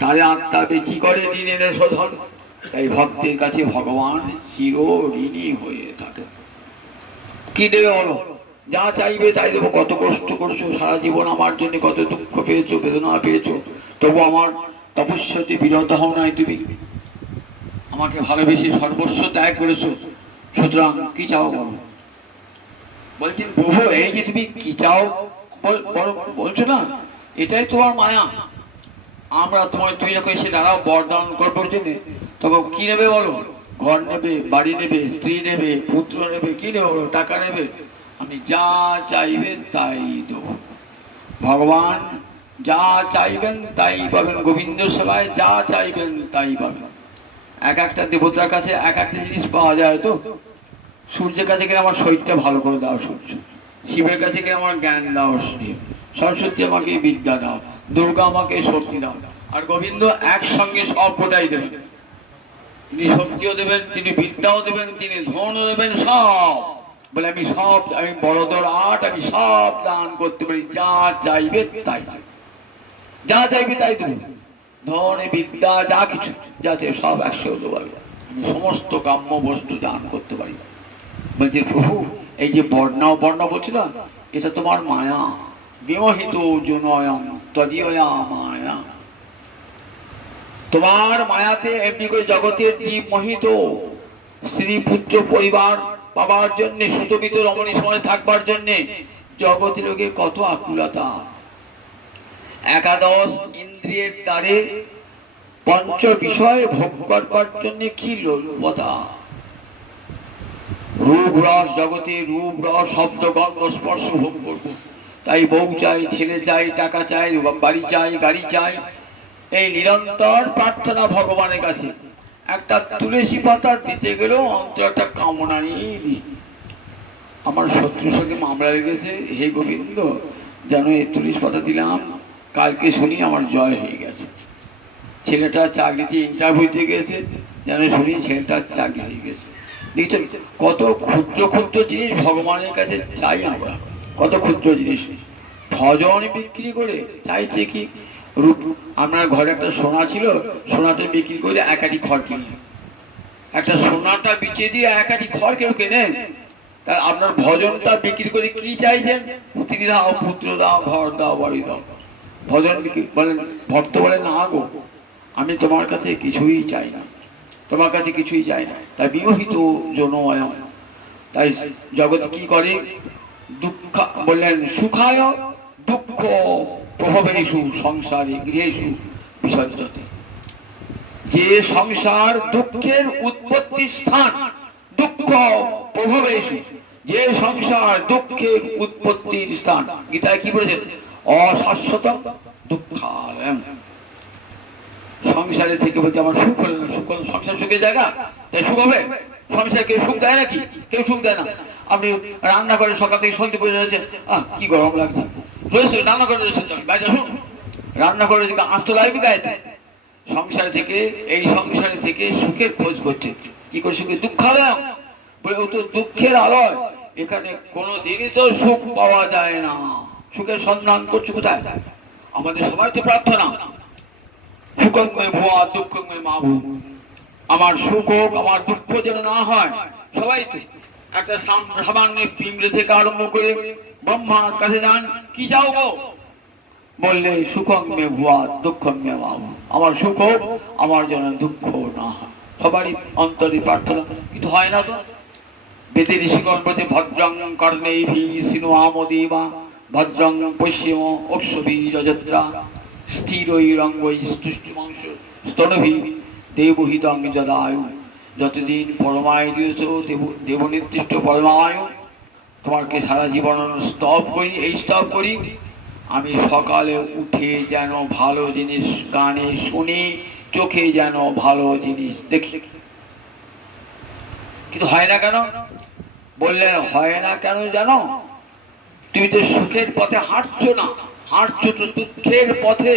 তারে আত্মা বেশি করে ঋণের শোধন। তাই ভক্তের কাছে ভগবান চির ঋণী হয়ে থাকে। কি দেবে বলো? যা চাইবে তাই দেবো। কত কষ্ট করছো সারা জীবন আমার জন্য, কত দুঃখ পেয়েছো, বেদনা পেয়েছো, তবু আমার তপস্যাতে বিরত হও নাই তুমি। আমাকে ভালোবেসে সর্বস্ব ত্যাগ করেছো, সুতরাং কি চাও বলো? বলছেন প্রভু এই যে তুমি কি চাও বলছো না, এটাই তোমার মায়া। আমরা তুমি যখন এসে দাঁড়াও বরদান করবার জন্য, তখন কি নেবে বলো? ঘর নেবে, বাড়ি নেবে, স্ত্রী নেবে, পুত্র নেবে, কি নেবে? টাকা নেবে। আমি যা চাইবেন তাই দেব। ভগবান যা চাইবেন তাই পাবেন। গোবিন্দ সেবায় যা চাইবেন তাই পাবেন। এক একটা দেবতার কাছে এক একটা জিনিস পাওয়া যায়। তো সূর্যের কাছে গেলে আমার শরীরটা ভালো করে দাও সূর্য, শিবের কাছে গেলে আমার জ্ঞান দাও শিব, সরস্বতী আমাকে বিদ্যা দাও, দুর্গা আমাকে শক্তি দাও। আর গোবিন্দ একসঙ্গে সব গোটাই দেবেন। তিনি শক্তিও দেবেন, তিনি বিদ্যাও দেবেন, তিনি ধনও দেবেন, সব। বলে আমি সব, আমি বড়দর আট, আমি সব দান করতে পারি। যা চাইবে তাই, যা চাইবে তাই দেবে। ধন বিদ্যা যা কিছু যা চাই সব একসাথে দেবো। আমি সমস্ত কাম্য বস্তু দান করতে পারি। বলছে প্রভু এই যে বর্ণা বলছিল, এটা তোমার মায়া। বিমোহিত জনয়ং তদীয়া মায়া। তোমার মায়াতে এমনি করে জগতের জীব মোহিত। স্ত্রী পুত্র পরিবার পাবার জন্যে, সুতমিত রমণী সমাজে থাকবার জন্যে জগতের লোকে কত আকুলতা। 11 ইন্দ্রিয়ের দ্বারে পঞ্চ বিষয় ভোগ করবার জন্যে কি লোলুপতা। রূপ রস, জগতে রূপ রস শব্দ গন্ধ স্পর্শ ভোগ করবো, তাই বউ চাই, ছেলে চাই, টাকা চাই, বাড়ি চাই, গাড়ি চাই। এই নিরন্তর প্রার্থনা ভগবানের কাছে। একটা তুলসী পাতা দিতে গেলেও অন্তর একটা কামনা নিয়ে দিই। আমার শত্রুর সঙ্গে মামলা লেগেছে, হে গোবিন্দ যেন এই তুলসী পাতা দিলাম, কালকে শুনি আমার জয় হয়ে গেছে। ছেলেটা চাকরিতে ইন্টারভিউ দিয়ে গেছে, যেন শুনি ছেলেটার চাকরি হয়ে গেছে। দেখছেন কত ক্ষুদ্র ক্ষুদ্র জিনিস ভগবানের কাছে চাই আমরা, কত ক্ষুদ্র জিনিস। ভজন বিক্রি করে চাইছে কি? রূপ। আপনার ঘরে একটা সোনা ছিল, সোনাটা বিক্রি করে 1 আটি খড় কিনলেন, একটা সোনাটা বিচে দিয়ে একাটি ঘর কেউ কেনে? তা আপনার ভজনটা বিক্রি করে কি চাইছেন? স্ত্রী দাও, পুত্র দাও, ঘর দাও, বাড়ি দাও। ভজন বিক্রি বলেন, ভক্ত বলেন না গো, আমি তোমার কাছে কিছুই চাই না, তোমার কাছে কিছুই চাই না। তাই বিমোহিত জনময়, তাই জগৎ কি করে? দুঃখ বললেন সুখায় দুঃখ প্রভাবেষু সংসারে গৃহেষু বিসর্জতে। যে সংসার দুঃখের উৎপত্তি স্থান, দুঃখ প্রভাবেষু, যে সংসার দুঃখের উৎপত্তির স্থান, গীতায় কি বলেছেন? অশাশ্বত দুঃখালয়ম। সংসারে থেকে বলছে আমার সুখ হলো না, সুখ হলো, সংসার সুখের জায়গা, তাই সুখ হবে? সংসার কেউ সুখ দেয় নাকি? কেউ সুখ দেয় না। আপনি রান্না করে সকাল থেকে সন্ধে পড়ে রয়েছেন, কি গরম লাগছে, রয়েছে রান্না করে রয়েছেন, বাইরে শুন রান্না করে আঁচ তো লাগবে গায়ে। সংসারে থেকে, এই সংসারে থেকে সুখের খোঁজ করছে, কি করে সুখে? দুঃখালয় বলে, ও তো দুঃখের আলয়, এখানে কোনো দিনই তো সুখ পাওয়া যায় না। সুখের সন্ধান করছে কোথায়? আমাদের সবাই তো প্রার্থনা, সুখমে ভুয়া দুঃখমে মাভু, আমার সুখ হোক, আমার দুঃখ যেন না হয়। সবাই তো একটা সামান্য পিঁমড়ে থেকে আরম্ভ করে ব্রহ্মার কাছে যান, কি চাও গো? বললে সুখমে ভুয়া দুঃখমে মাভু, আমার সুখ হোক, আমার যেন দুঃখ না হয়। সবারই অন্তরে প্রার্থনা, কিন্তু হয় না তো। বেদে ঋষিগণ বলছে ভদ্রং কর্ণেভি সিনুয়ামদেবা, ভদ্রং পশ্চিম অক্ষভি যজত্রা, স্থিরৈরঙ্গৈ স্তুষ্টিমাংস স্তনভি দেবহিতং যদায়ু। যতদিন পরমায়ু দিয়েছ দেবনির্দিষ্ট পরমায়ু, তোমাকে সারা জীবন স্তব করি। এই স্তব করি আমি সকালে উঠে যেন ভালো জিনিস কানে শুনি, চোখে যেন ভালো জিনিস দেখি। কিন্তু হয় না কেন? বললেন হয় না কেন জানো? তুমি তো সুখের পথে হাঁটছো না, হাঁটছো তো দুঃখের পথে।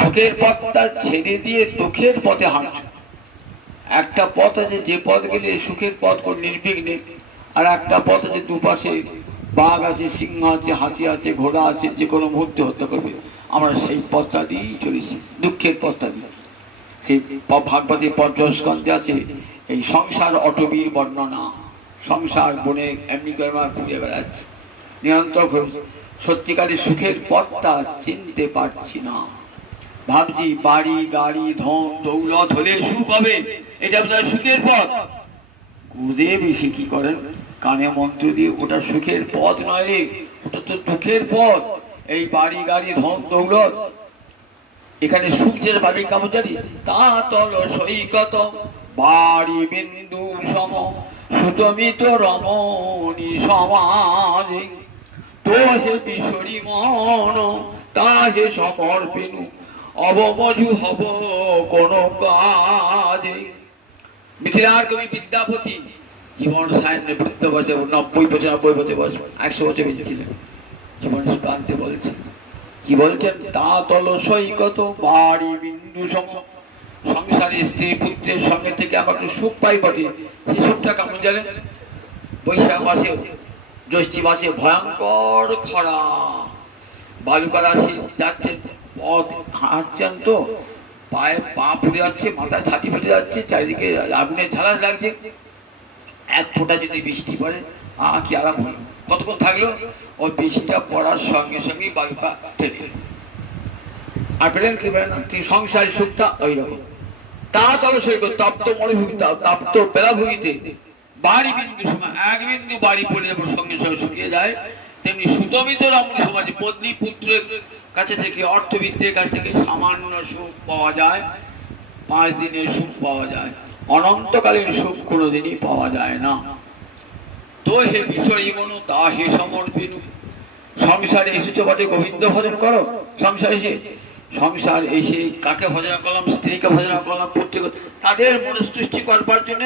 সুখের পথটা ছেড়ে দিয়ে দুঃখের পথে হাঁটছো। একটা পথ আছে, যে পথ গেলে সুখের পথ কোন নির্বিঘ্নে, আর একটা পথ আছে দুপাশে বাঘ আছে, সিংহ আছে, হাতি আছে, ঘোড়া আছে, যে কোনো মুহূর্তে হত্যা করবে। আমরা সেই পথটা দিয়েই চলেছি, দুঃখের পথটা দিয়ে। সেই ভাগবতী পঞ্চম স্কন্ধে আছে এই সংসার অটবীর বর্ণনা। সংসার বনে এমনি করে ঘুরে বেড়াচ্ছে নিরন্তর। সত্যিকারের সুখের পথটা চিনতে পারছি না। ভাবছি বাড়ি গাড়ি ধন দৌলত হলে সুখ হবে, এটা বোধহয় সুখের পথ। গুরুদেব এসে কি করেন? কানে মন্ত্র দিয়ে, ওটা সুখের পথ নয় রে, ওটা তো দুঃখের পথ। এই বাড়ি গাড়ি ধন দৌলত, এখানে সুখ যেটা পাবি কেমন জানি? তা তল সৈকত বাড়ি বিন্দু সম সুতমিত রমণী সমাজে, তো হে বিশ্বরী মন তাহে সমর্পিনু অবমজু হব কোন কাজে। মিথিলার কবি বিদ্যাপতি জীবন সায়নে বৃত্ত বছর 90 বছর 90 বছর বয়স, 100 বছর বেঁচেছিলেন। জীবন প্রান্তে বলছেন, কি বলছেন? তা তল সৈকত বাড়ি বিন্দু সম। সংসারে স্ত্রী পুত্রের সঙ্গে থেকে আমার একটু সুখ পাই বটে, সেই সুখটা কেমন জানেন? বৈশাখ মাসে জ্যৈষ্ঠী মাসে ভয়ঙ্কর খরা, বালুকা রাশি যাচ্ছেন, পথ হাঁটছেন তো পায়ে পা ফুটে যাচ্ছে, মাথায় ছাতি ফুটে যাচ্ছে, চারিদিকে আগুনের ঝালাস লাগছে। এক ফোঁটা যদি বৃষ্টি পড়ে কি আরাম হলো। কতক্ষণ থাকলো? ওই বৃষ্টিটা পড়ার সঙ্গে সঙ্গেই বালুকা টেনে। আর পেলেন কি সংসারের সুখটা ওই রকম। তা তবে সৈকত তপ্ত মরুভূমি, তপ্ত বেলাভূমিতে বাড়ি বিন্দু সময় এক বিন্দু বাড়ি পড়ে যাবার সঙ্গে সঙ্গে শুকিয়ে যায়, তেমনি সুতমিত রমণী সমাজে পত্নী পুত্রের কাছে থেকে, অর্থবিত্তের কাছ থেকে সামান্য সুখ পাওয়া যায়, 5 দিনের সুখ পাওয়া যায়, অনন্তকালীন সুখ কোনোদিনই পাওয়া যায় না। তো হে বিষয়ী মন তা হে সমর্পিনু। সংসারে এসেছো বটে, গোবিন্দ ভজন করো। সংসার এসে কাকে ভজনা করলাম? স্ত্রীকে ভজনা করলাম, পুত্রকে, তাদের মনস্তুষ্টি করবার জন্য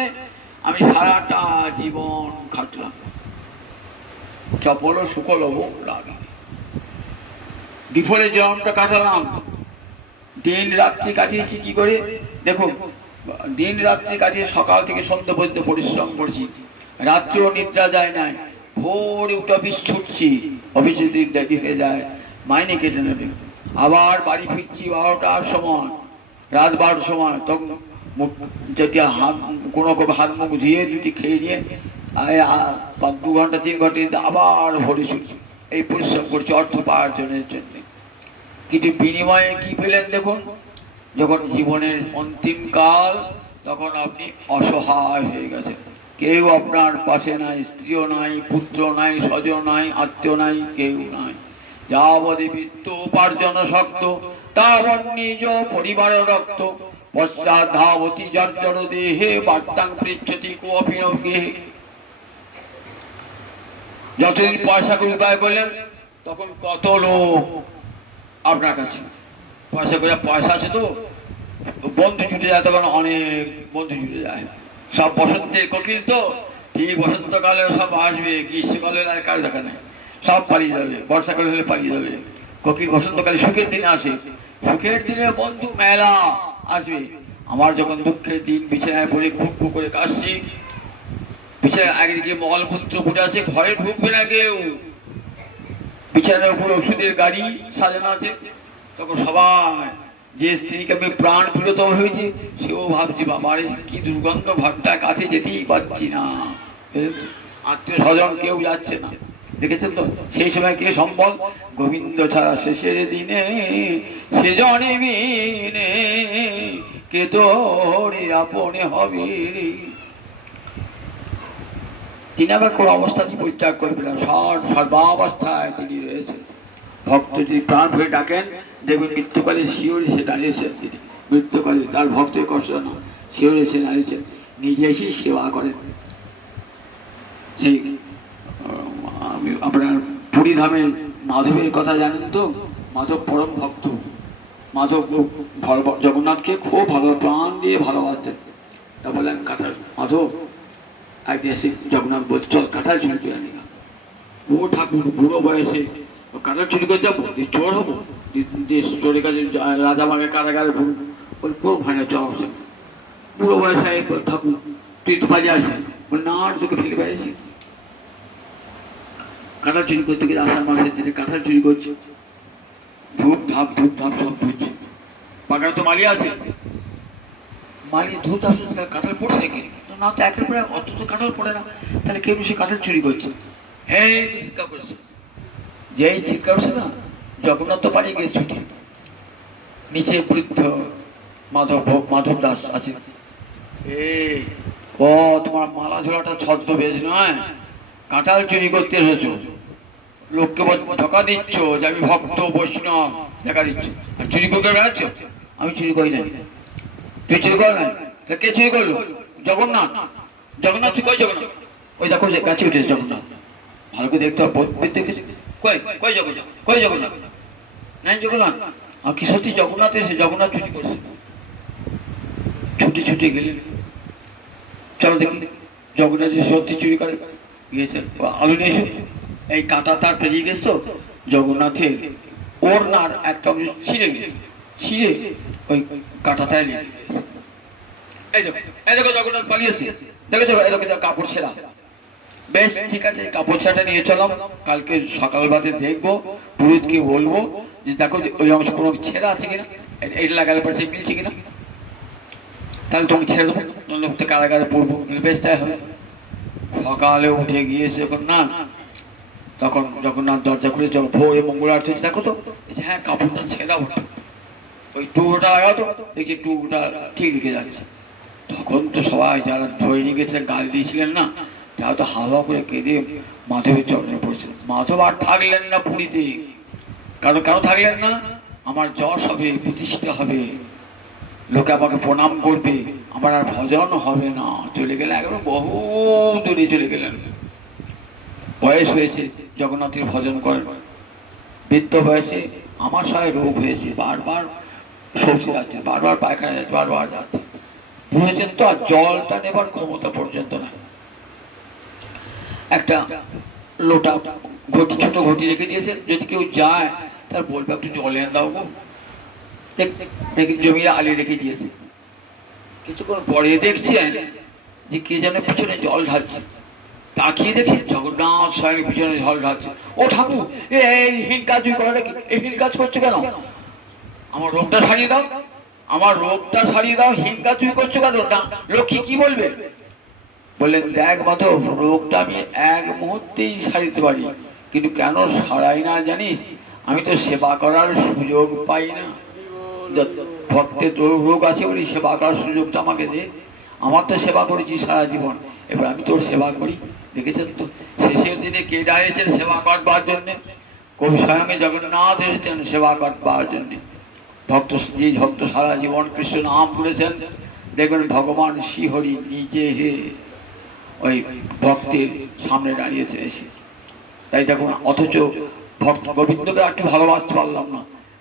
আমি সারাটা জীবন খাটলাম। চপল সুকল লাগে বিফলে জীবনটা কাটালাম। দিন রাত্রি কাটিয়েছি কি করে? দেখুন, দিন রাত্রি কাটিয়ে সকাল থেকে সন্ধ্যা পর্যন্ত পরিশ্রম করছি, রাত্রিও নিদ্রা যায় নাই, ভোরে উঠে অফিস ছুটছি, অফিসে দেরি হয়ে যায়, মাইনে কেটে নেবে। আবার বাড়ি ফিরছি 12টার সময়, রাত 12টার সময়, তখন যদি হাত কোনো হাত মুখ ধুয়ে যদি খেয়ে নিয়ে 2 ঘন্টা 3 ঘন্টা আবার ভরে ছুটছে, এই পরিশ্রম করছে অর্থ উপার্জনের জন্য। কিন্তু বিনিময়ে কি পেলেন দেখুন, যখন জীবনের অন্তিম কাল তখন আপনি অসহায় হয়ে গেছেন, কেউ আপনার পাশে নাই, স্ত্রীও নাই, পুত্র নাই, স্বজন নাই, আত্মীয় নাই, কেউ নাই। যাবদে বিত্ত উপার্জন শক্ত, তাবৎ নিজ পরিবারের রক্ত, পশ্চাৎ ধাবতি জর্জর দেহে বার্তাং পৃচ্ছতি কোপি ন গেহে। যতদিন পয়সা করে উপায় করলেন তখন কত লোক আপনার কাছে পয়সা করে, পয়সা আছে তো বন্ধু জুটে যায়, তখন অনেক বন্ধু জুটে যায়। সব বসন্তের কোকিল তো, ঠিক বসন্তকালে সব আসবে, গ্রীষ্মকালে আর কার দেখা নেই, সব পালিয়ে যাবে, বর্ষাকালে হলে পালিয়ে যাবে। কোকিল বসন্তকালে সুখের দিনে আসে, সুখের দিনে বন্ধু মেলা আসবে। আমার যখন দুঃখের দিন বিছানায় পড়ে খুব খুব করে কাশছি, বিছানায় একদিকে মলমূত্র ফুটে আছে, ঘরে ঢুকবে না কেউ, বিছানার উপর ওষুধের গাড়ি সাজানো আছে, তখন সবাই, যে স্ত্রীকে আমি প্রাণ প্রিয়তম হয়েছে সেও ভাবছি বাবারে কি দুর্গন্ধ, ঘরটা কাছে যেতেই পারছি না, আত্মীয় স্বজন কেউ যাচ্ছে না। দেখেছেন তো সেই সময় কে সম্বল, গোবিন্দ ছাড়া শেষের দিনে সেজনে বিনে কে তোরে আপনে হবে। তিনি আবার কোন অবস্থাতেই পরিত্যাগ করবেন না, সর্বাবস্থায় তিনি রয়েছেন। ভক্ত যদি প্রাণ ভরে ডাকেন দেখবেন মৃত্যুকালে শিওরে সে দাঁড়িয়েছেন, তিনি মৃত্যুকালে তার ভক্তের কষ্ট না, শিওরে সে দাঁড়িয়েছেন, নিজে এসে সেবা করেন। সেই আপনার পুরী ধামের মাধবের কথা জানেন তো, মাধব পরম ভক্ত, মাধব জগন্নাথকে খুব ভালো প্রাণ দিয়ে ভালোবাসতেন। তা বললেন কাঁঠাল মাধব, একদিন এসে জগন্নাথ বলছে চল কাঁঠাল চুরি করে আনি। ও ঠাকুর বুড়ো বয়সে কাঁঠাল চুরি করে যাবো, চোর হবো, চোরের কাছে রাজা মাকে কারাগারে বল খুব ভালো চল। বুড়ো বয়সে ঠাকুর তুই তো বাজে আসবি, বল না আর তোকে ফেলে পেয়েছি। কাঁঠাল চুরি করতে গিয়ে আষাঢ় মাসের দিনে কাঁঠাল চুরি করছে, ধূপ ধাপ সব ধুচ্ছে, বাগানে তো মালি আছে, মালি ধূপ ধাপ কাঁঠাল পড়ছে কি না, তো একের পরে অত তো কাঁঠাল পড়ে না, তাহলে কেউ সে কাঁঠাল চুরি করছে। হ্যাঁ চিৎকার করছে, যেই চিৎকার করছে না জগন্নাথ তো পালিয়ে গিয়ে ছুটি, নিচে বৃদ্ধ মাধব দাস আছে, এই ও তোমার মালা ঝোলাটা ছদ্মবেশ নয়, কাঁঠাল চুরি করতে এসেছো, লোককে ধোকা দিচ্ছ যে আমি ভক্ত বৈষ্ণব, দেখা দিচ্ছ, আর চুরি করতে বেড়াচ্ছ। আমি চুরি করি নাই। তুই চুরি কর নাই, তা কে চুরি করলো? জগন্নাথ। জগন্নাথ তুই কই জগন্নাথ? ওই দেখো গাছে উঠেছে জগন্নাথ, ভালো করে দেখতে হবে, দেখেছি কই কই জগন্নাথ, কই জগন্নাথ? নাই জগন্নাথ। আর কি সত্যি জগন্নাথ এসে জগন্নাথ চুরি করেছে? ছুটে ছুটে গেলেন, চলো দেখি জগন্নাথ সত্যি চুরি করে গিয়েছেন, আলু নিয়ে এসে এই কাঁটা তার পেরিয়ে গেছে তো জগন্নাথের ওড়নার একটা অংশ ছিঁড়ে গেছে, ছিঁড়ে ওই কাঁটাটায় লেগে গেছে। এই দেখো জগন্নাথ পালিয়েছে, দেখো দেখো এই দেখো কাপড় ছেঁড়া। বেশ ঠিক আছে, কাপড় ছেঁড়াটা নিয়ে চলাম, কালকে সকাল বাদে দেখবো, পুরোহিতকে বলবো যে দেখো ওই অংশ কোনো ছেঁড়া আছে কিনা, এটা লাগালে পরে সে মিলছে কিনা, তাহলে তোমাকে ছেড়ে দেবো, নইলে কারাগারে পড়বো, বেশ তাই হবে। সকালে উঠে গিয়েছে এখন না, তখন জগন্নাথ দরজা খুলে ভোরে মঙ্গল আরতি হচ্ছে, দেখো তো হ্যাঁ কাপড়টা ছেঁড়া ওঠে, ওই টুকরোটা লাগাও তো, দেখছি টুকরোটা ঠিক লিখে যাচ্ছে। তখন তো সবাই যারা ধরে নিয়ে গেছিলেন গাল দিয়েছিলেন না, তারা তো হাওয়া করে কেঁদে মাধবের চরণে পড়েছিলেন। মাধব আর থাকলেন না পুরীতে, কেন থাকলেন না? আমার যশ হবে, প্রতিষ্ঠা হবে, লোকে আমাকে প্রণাম করবে, আমার আর ভজন হবে না। চলে গেলেন, একবার বহু দূরে চলে গেলেন। বয়স হয়েছে, জগন্নাথের ভজন করেন, বৃদ্ধ বয়সে আমার সবাই রোগ হয়েছে, বারবার সবজি যাচ্ছে, বারবার পায়খানা যাচ্ছে, বারবার যাচ্ছে, বুঝেছেন তো, আর জলটা নেবার ক্ষমতা পর্যন্ত না। একটা লোটা ঘটি, ছোট ঘটি রেখে দিয়েছেন, যদি কেউ যায় তার বলবে একটু জল এনে দাও গো, জমিয়ে আলি রেখে দিয়েছে। কিছুক্ষণ পরে দেখছেন যে কে যেন পিছনে জল ঢালছে, তাকিয়ে দেখছি জগন্নাথ স্বয়ং পিছনে জল ঢালছে। ও ঠাকুর, এই হীন কাজ করে নাকি, এই হীন কাজ করছো কেন? আমার রোগটা সারিয়ে দাও, আমার রোগটা সারিয়ে দাও, হিংসা তুমি করছো কেন? না লক্ষ্মী কি বলবে? বললেন, দেখ মাধব, রোগটা আমি এক মুহূর্তেই সারিতে পারি, কিন্তু কেন সারাই না জানিস? আমি তো সেবা করার সুযোগ পাই না। ভক্তের রোগ আছে বলি সেবা করার সুযোগটা আমাকে দে। আমার তো সেবা করেছি সারা জীবন, এবার আমি তোর সেবা করি। দেখেছেন তো শেষের দিনে কে দাঁড়িয়েছেন সেবা করবার জন্যে? কবি স্বয়ং জগন্নাথ এসেছেন সেবা করবার জন্যে। ভক্ত, যে ভক্ত সারা জীবন কৃষ্ণ নাম করেছেন, দেখবেন ভগবান শ্রীহরি নিজে ওই ভক্তের সামনে দাঁড়িয়েছে এসে। তাই দেখুন, অথচ ভক্ত গোবিন্দকে একটু ভালোবাসতে পারলাম না,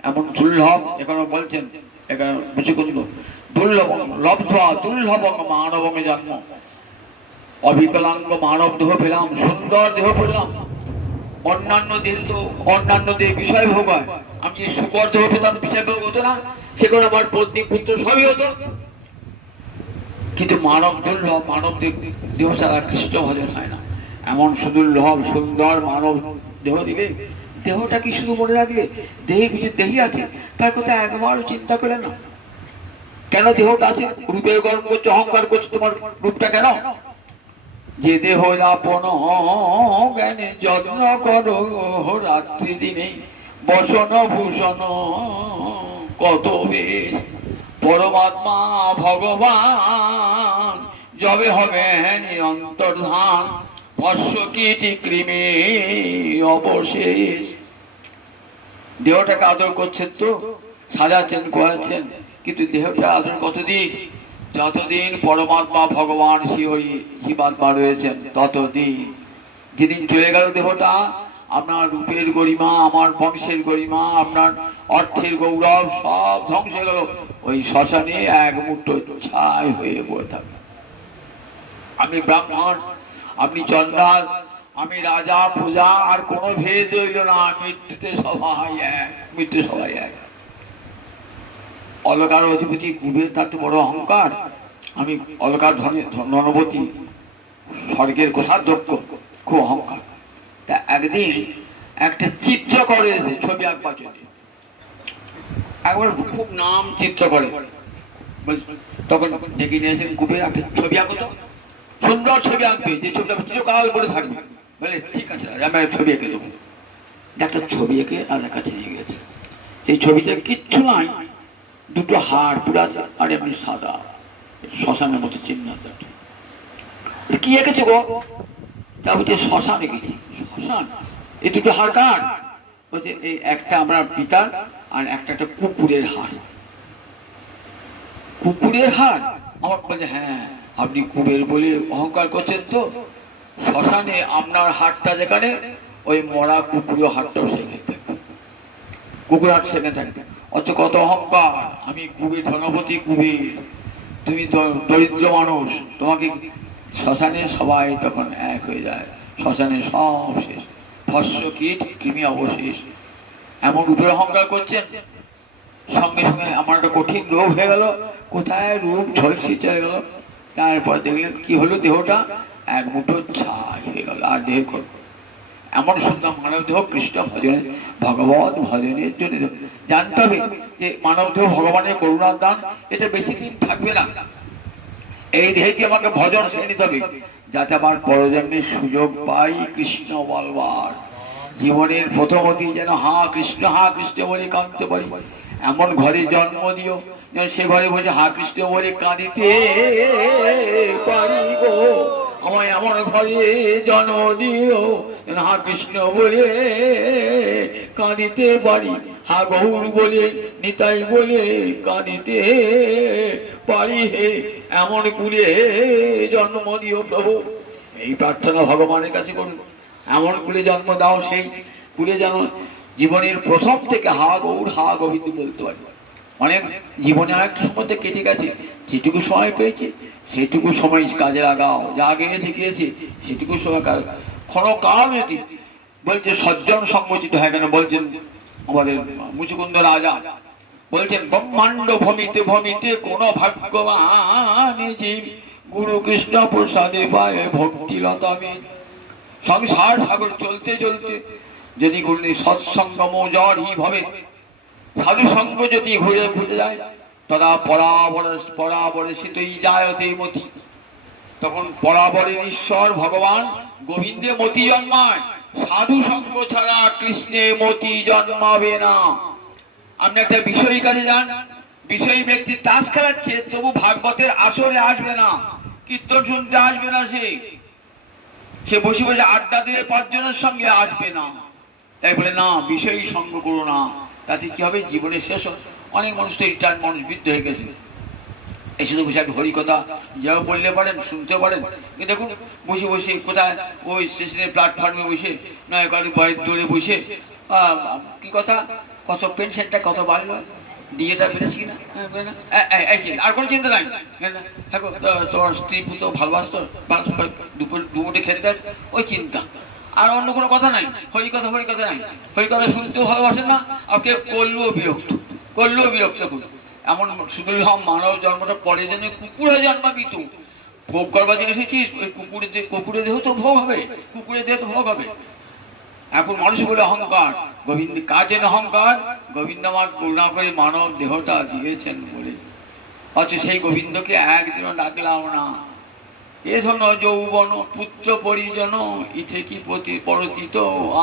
এমন দুর্লভ। এখানে বলছেন, এখানে বুঝে করল দুর্লভ লব্ধা দুর্লভ মানবং জন্ম, অবিকলাঙ্গ মানব দেহ পেলাম, সুন্দর দেহ পেলাম। অন্যান্য দেহ তো অন্যান্য দেহ বিষয় ভোগ হয়, আমি যে শুকর দেহ পেতাম বিষয় ভোগ হতো না, সেখানে আমার পত্নী পুত্র সবই হতো। কিন্তু মানব দুর্লভ, মানব দেহ ছাড়া কৃষ্ণ ভজন হয় না। এমন সুদুর্লভ সুন্দর মানব দেহ দিলে, দেহটা কি শুধু মনে রাখলে? দেহের ভিতরে দেহি আছে, তার কথা একবারও চিন্তা করে না। কেন দেহটা আছে? রূপের গর্ব করছো, অহংকার করছো, তোমার রূপটা কেন? যে দেহ আপন জ্ঞানে যত্ন করো, রাত্রি দিনে বসন ভূষণ কত বেশ, পরমাত্মা ভগবান যবে হবে অন্তর্ধান, ভস্য কীটি কৃমে অবশেষ। দেহটাকে আদর করছেন তো, সাজাচ্ছেন, কোয়াচ্ছেন, কিন্তু দেহটা আদর কতদিন? যতদিন পরমাত্মা ভগবান শ্রীহরি জীবাত্মা রয়েছেন ততদিন। যেদিন চলে গেল দেহটা, আপনার রূপের গরিমা, আমার বংশের গরিমা, আপনার অর্থের গৌরব সব ধ্বংস হয়ে গেল। ওই শ্মশানে এক মুঠো ছাই হয়ে পড়ে থাকবে। আমি ব্রাহ্মণ, আপনি চন্ডাল, আমি রাজা প্রজা, আর কোনো ভেদ রইল না। মৃত্যুতে সবাই এক, মৃত্যু সবাই এক। অলকার অধিপতি কুবের, তার তো বড় অহংকার। আমি অলকার ধনবতী, স্বর্গের কোষাধ্যক্ষ, খুব অহংকার। তা একদিন একটা চিত্র করে, ছবি আঁকবার জন্য একবার খুব নাম চিত্র করে, তখন ডেকে নিয়েছেন কুবের, একটা ছবি আঁকো তো, সুন্দর ছবি আঁকবে, যে ছবিটা চিরকাল পরে থাকবে। বলে ঠিক আছে রাজা, আমি ছবি এঁকে দেবো। একটা ছবি এঁকে রাজার কাছে নিয়ে গেছে। সেই ছবিতে কিচ্ছু নাই, দুটো হাড় পুরো আছে, আর এমনি সাদা, শ্মশানের মতো চিহ্ন আছে। কি এঁকেছে গো? তা বলছে শ্মশান এঁকেছি। শ্মশান? এই দুটো হাড় কার? বলছে এই একটা আমার পিতার, আর একটা কুকুরের হাড়। কুকুরের হাড়? আমার বলছে হ্যাঁ, আপনি কুবের বলে অহংকার করছেন তো, শ্মশানে আপনার হাড়টা যেখানে, ওই মরা কুকুরের হাড়টাও সেখানে থাকবে, কুকুর হাট সেখানে থাকবে। অত কত অহংকার! আমি কুবের, ধনপতি কুবের, তুমি দরিদ্র মানুষ, তোমাকে শ্মশানে সবাই তখন এক হয়ে যায়, শ্মশানে সব শেষ, ভস্য কীট কৃমি অবশেষ। এমন রূপের অহংকার করছেন, সঙ্গে সঙ্গে আমার একটা কঠিন রোগ হয়ে গেল, কোথায় রূপ ঝলসি চলে গেল। তারপর দেখলেন কি হলো, দেহটা এক মুঠো ছাই হয়ে গেল, আর দেহ এমন সুন্দর মানব দেহ কৃষ্ণ ভজনের, ভগবত ভজনের জন্য। জানতে হবে যে মানব দেহ ভগবানের করুণার দান, এটা বেশি দিন থাকবে না। এই দেহটি আমাকে ভজন সেরে নিতে হবে, যাতে আমার পরজন্মের সুযোগ পাই কৃষ্ণ বলবার। জীবনের প্রথমতি যেন হা কৃষ্ণ বলে কাঁদতে পারি, এমন ঘরে জন্ম দিও যেন সে ঘরে বসে হা কৃষ্ণ বলে কাঁদিতে পারি গো। আমায় এমন ঘরে জন্ম দিও যেন হা কৃষ্ণ বলে কাঁদিতে পারি, হা গৌর বলে নিতাই বলে কাঁদিতে পারি, হে এমন কুলে জন্ম দিও প্রভু। এই প্রার্থনা ভগবানের কাছে করুন, এমন কুলে জন্ম দাও, সেই কুলে যেন জীবনের প্রথম থেকে হা গৌর হা গোবিন্দ বলতে পারি। অনেক জীবনে একটা সময় কেটে গেছে, যেটুকু সময় পেয়েছে সেটুকু সময় কাজে লাগাও, যা গিয়েছে গিয়েছে, সেটুকু সময় কাজ। ক্ষণকাল যদি বলছে সজ্জন সংগঠিত হয় কেন, বলছেন আমাদের মুচুকুন্দ রাজা, বলছেন ব্রহ্মাণ্ড ভমিতে ভমিতে কোন ভাগ্যবান জীব গুরু কৃষ্ণ প্রসাদে পায় ভক্তিলতা। সংসার সাগর চলতে চলতে যদি গুরু সৎসঙ্গম জ্বর হি ভবে, সাধু সঙ্গ যদি ঘুরে ঘুরে যায়, তদা পরাবরে শীতই জায়তে মতি। তখন পরাবরের ঈশ্বর ভগবান গোবিন্দে মতি জন্মায়। সাধু সঙ্গ ছাড়া কৃষ্ণে মতি জন্মাবে না। আপনি একটা বিষয়ী কাছে যান, বিষয়ী ব্যক্তি তাস খেলাচ্ছে, তবু ভাগবতের আসরে আসবে না, কীর্তন শুনতে আসবে না, সে বসে বসে আড্ডা দিয়ে পাঁচজনের সঙ্গে আসবে না। তাই বলে না বিষয়ী সঙ্গ করো না, তাতে কি হবে, জীবনের শেষ। অনেক মানুষ তো রিটায়ার্ড মানুষ, বৃদ্ধ হয়ে গেছে, এই শুধু বসে আপনি হরি কথা যাও বললে পারেন, শুনতেও পারেন, কিন্তু দেখুন বসে বসে কোথায় ওই স্টেশনের প্ল্যাটফর্মে বসে নয় বাড়ির দৌড়ে বসে কি কথা, কত পেনশনটা কত বাড়লো, ডিএটা বেড়েছি কিনা, আর কোনো চিন্তা নাই। হ্যাঁ তোমার স্ত্রী পুতো ভালোবাসতো, দুপুরে খেতে দেন, ওই চিন্তা, আর অন্য কোনো কথা নাই। হরি কথা নাই, হরি কথা শুনতেও ভালোবাসেন না, আর কে করলেও বিরক্ত করুন। এমন সুদূর মানব জন্মটা পরে যেন কুকুরে জন্মাবি, তো ভোগ করবার জন্য এসেছিস, ওই কুকুরে দেহ তো ভোগ হবে, কুকুরের দেহ তো ভোগ হবে। এখন মানুষ বলে অহংকার, গোবিন্দ কার জন্য অহংকার, গোবিন্দ আমার করুণা করে মানব দেহটা দিয়েছেন বলে, অথচ সেই গোবিন্দকে একদিনও ডাকলাম না। এ ধন যৌবন পুত্র পরিজন ইথে কি পরতিত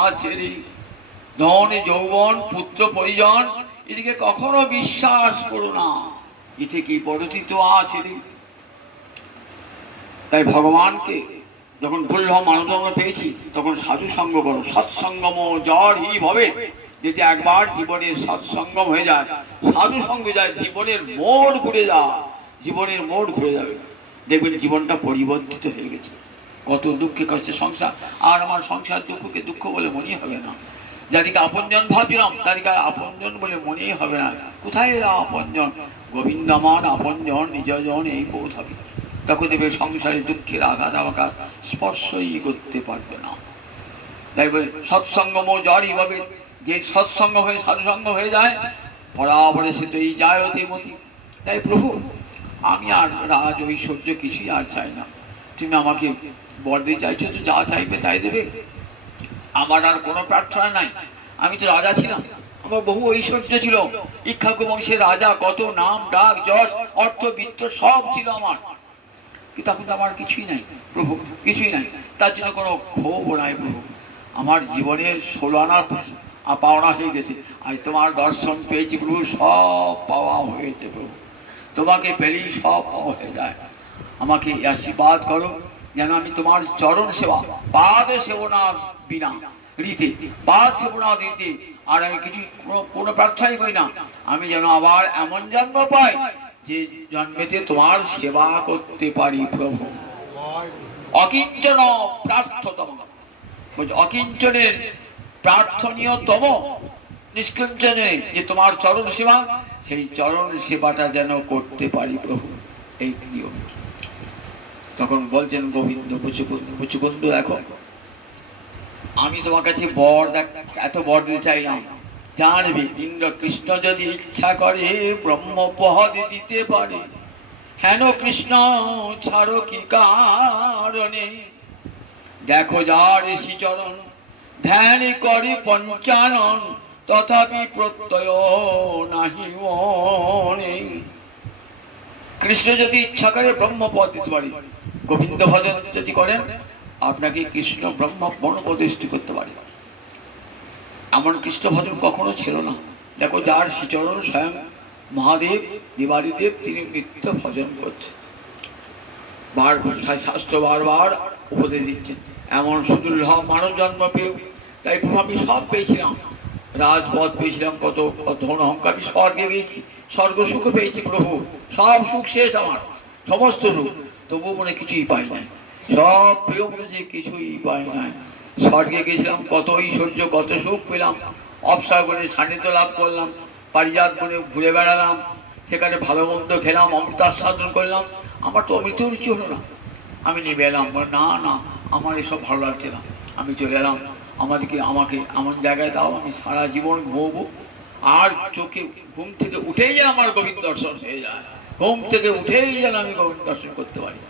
আছে রে। ধন যৌবন পুত্র পরিজন এদিকে কখনো বিশ্বাস করো না, ইথে কি পরতিত আছে রে। তাই ভগবানকে যখন বললাম মানব জন্ম পেয়েছি, তখন সাধু সঙ্গ করো। সৎসঙ্গম জ্বর হি ভবে, যদি একবার জীবনের সৎসঙ্গম হয়ে যায়, সাধু সঙ্গে যায়, জীবনের মোড় ঘুরে যাবে, দেখবেন জীবনটা পরিবর্তিত হয়ে গেছে। কত দুঃখে কষ্টে সংসার, আর আমার সংসার দুঃখকে দুঃখ বলে মনেই হবে না। যাদিকে আপনজন ভাবছিলাম, তাদেরকে আর আপনজন বলে মনেই হবে না। কোথায় এরা আপনজন, গোবিন্দ আমার আপনজন নিজজন, এই বোধ হবে। তখন দেবে সংসারে দুঃখের আঘাত আঘাত স্পর্শই করতে পারবে না। তাই বলে সৎসঙ্গম জ্বরই হবে, যে সৎসঙ্গ হয়ে সাধুসঙ্গ হয়ে যায়, বরাবরে সে তো এই যায় অতি মতি। তাই প্রভু আমি আর রাজ ঐশ্বর্য কিছুই আর চাই না, তুমি আমাকে বর দিয়ে চাইছো তো, যা চাইবে তাই দেবে, আমার আর কোনো প্রার্থনা নাই। আমি তো রাজা ছিলাম, আমার বহু ঐশ্বর্য ছিল, ইক্ষ্বাকু বংশের রাজা, কত নাম ডাক যশ অর্থ বিত্ত সব ছিল আমার, কিন্তু এখন তো আমার কিছুই নাই প্রভু, কিছুই নাই। তার জন্য কোনো ক্ষোভ নাই প্রভু, আমার জীবনের 16 আনার পাওনা হয়ে গেছে। আজ তোমার দর্শন পেয়েছি প্রভু, সব পাওয়া হয়েছে প্রভু, তোমাকে পেলেই সব পাওয়া হয়ে যায়। আমাকে আশীর্বাদ করো যেন আমি তোমার চরণ সেবা, পাদ সেবনার বিনা রীতে, পাদ সেবনার রীতে আর আমি কিছু কোনো প্রার্থনাই করি না। আমি যেন আবার এমন জন্ম পাই যে জন্মেতে তোমার সেবা করতে পারি প্রভু। অকিঞ্চন প্রার্থতম, অকিঞ্চনের প্রার্থনীয়তম নিষ্কিঞ্চনে যে তোমার চরণ সেবা, সেই চরণ সেবাটা যেন করতে পারি প্রভু, এই প্রিয়। তখন বলছেন গোবিন্দ, মুচুকুন্দ দেখো আমি তোমার কাছে বর এত বর দিতে চাইলাম, জানবে ইন্দ্র কৃষ্ণ যদি ইচ্ছা করে ব্রহ্মপদ দিতে পারে, হেন কৃষ্ণ ছাড়ো কি কারণে, দেখো যার শ্রীচরণ ধ্যান করে পঞ্চানন, তথাপি প্রত্যয় নাহি মনে। কৃষ্ণ যদি ইচ্ছা করে ব্রহ্মপদ দিতে পারে, গোবিন্দ ভজন যদি করেন আপনাকে কৃষ্ণ ব্রহ্ম প্রতিষ্ঠিত করতে পারে। এমন কৃষ্ণ ভজন কখনো ছিল না। দেখো যার শ্রীচরণ স্বয়ং মহাদেব দেবাদিদেব, তিনি নিত্য ভজন করছেন, শাস্ত্র বারবার উপদেশ দিচ্ছেন। এমন সুদুর্লভ মানব জন্ম পেয়েও, তাই প্রভু আমি সব পেয়েছিলাম, রাজপথ পেয়েছিলাম, কত ধন অহংকার, আমি স্বর্গে গিয়েছি, স্বর্গ সুখ পেয়েছি প্রভু, সব সুখ শেষ আমার, সমস্ত সুখ, তবুও মনে কিছুই পাই নাই, সব পেয়েও মনে কিছুই পাই নাই। স্বর্গে গেছিলাম, কত ঐশ্বর্য কত সুখ পেলাম, অবসর করে সান্নিধ্য লাভ করলাম, পারিজাত করে ঘুরে বেড়ালাম, সেখানে ভালো মন্দ খেলাম, অমৃতাস্বাদন করলাম, আমার তো অমৃত রুচি হলো না। আমি নিবে এলাম, না না আমার এসব ভালো লাগছে না, আমি চলে এলাম, আমাকে এমন জায়গায় দাও, আমি সারা জীবন ঘুমবো, আর চোখে ঘুম থেকে উঠেই যেন আমার গোবিন্দ দর্শন হয়ে যায়, ঘুম থেকে উঠেই যেন আমি গোবিন্দ দর্শন করতে পারি।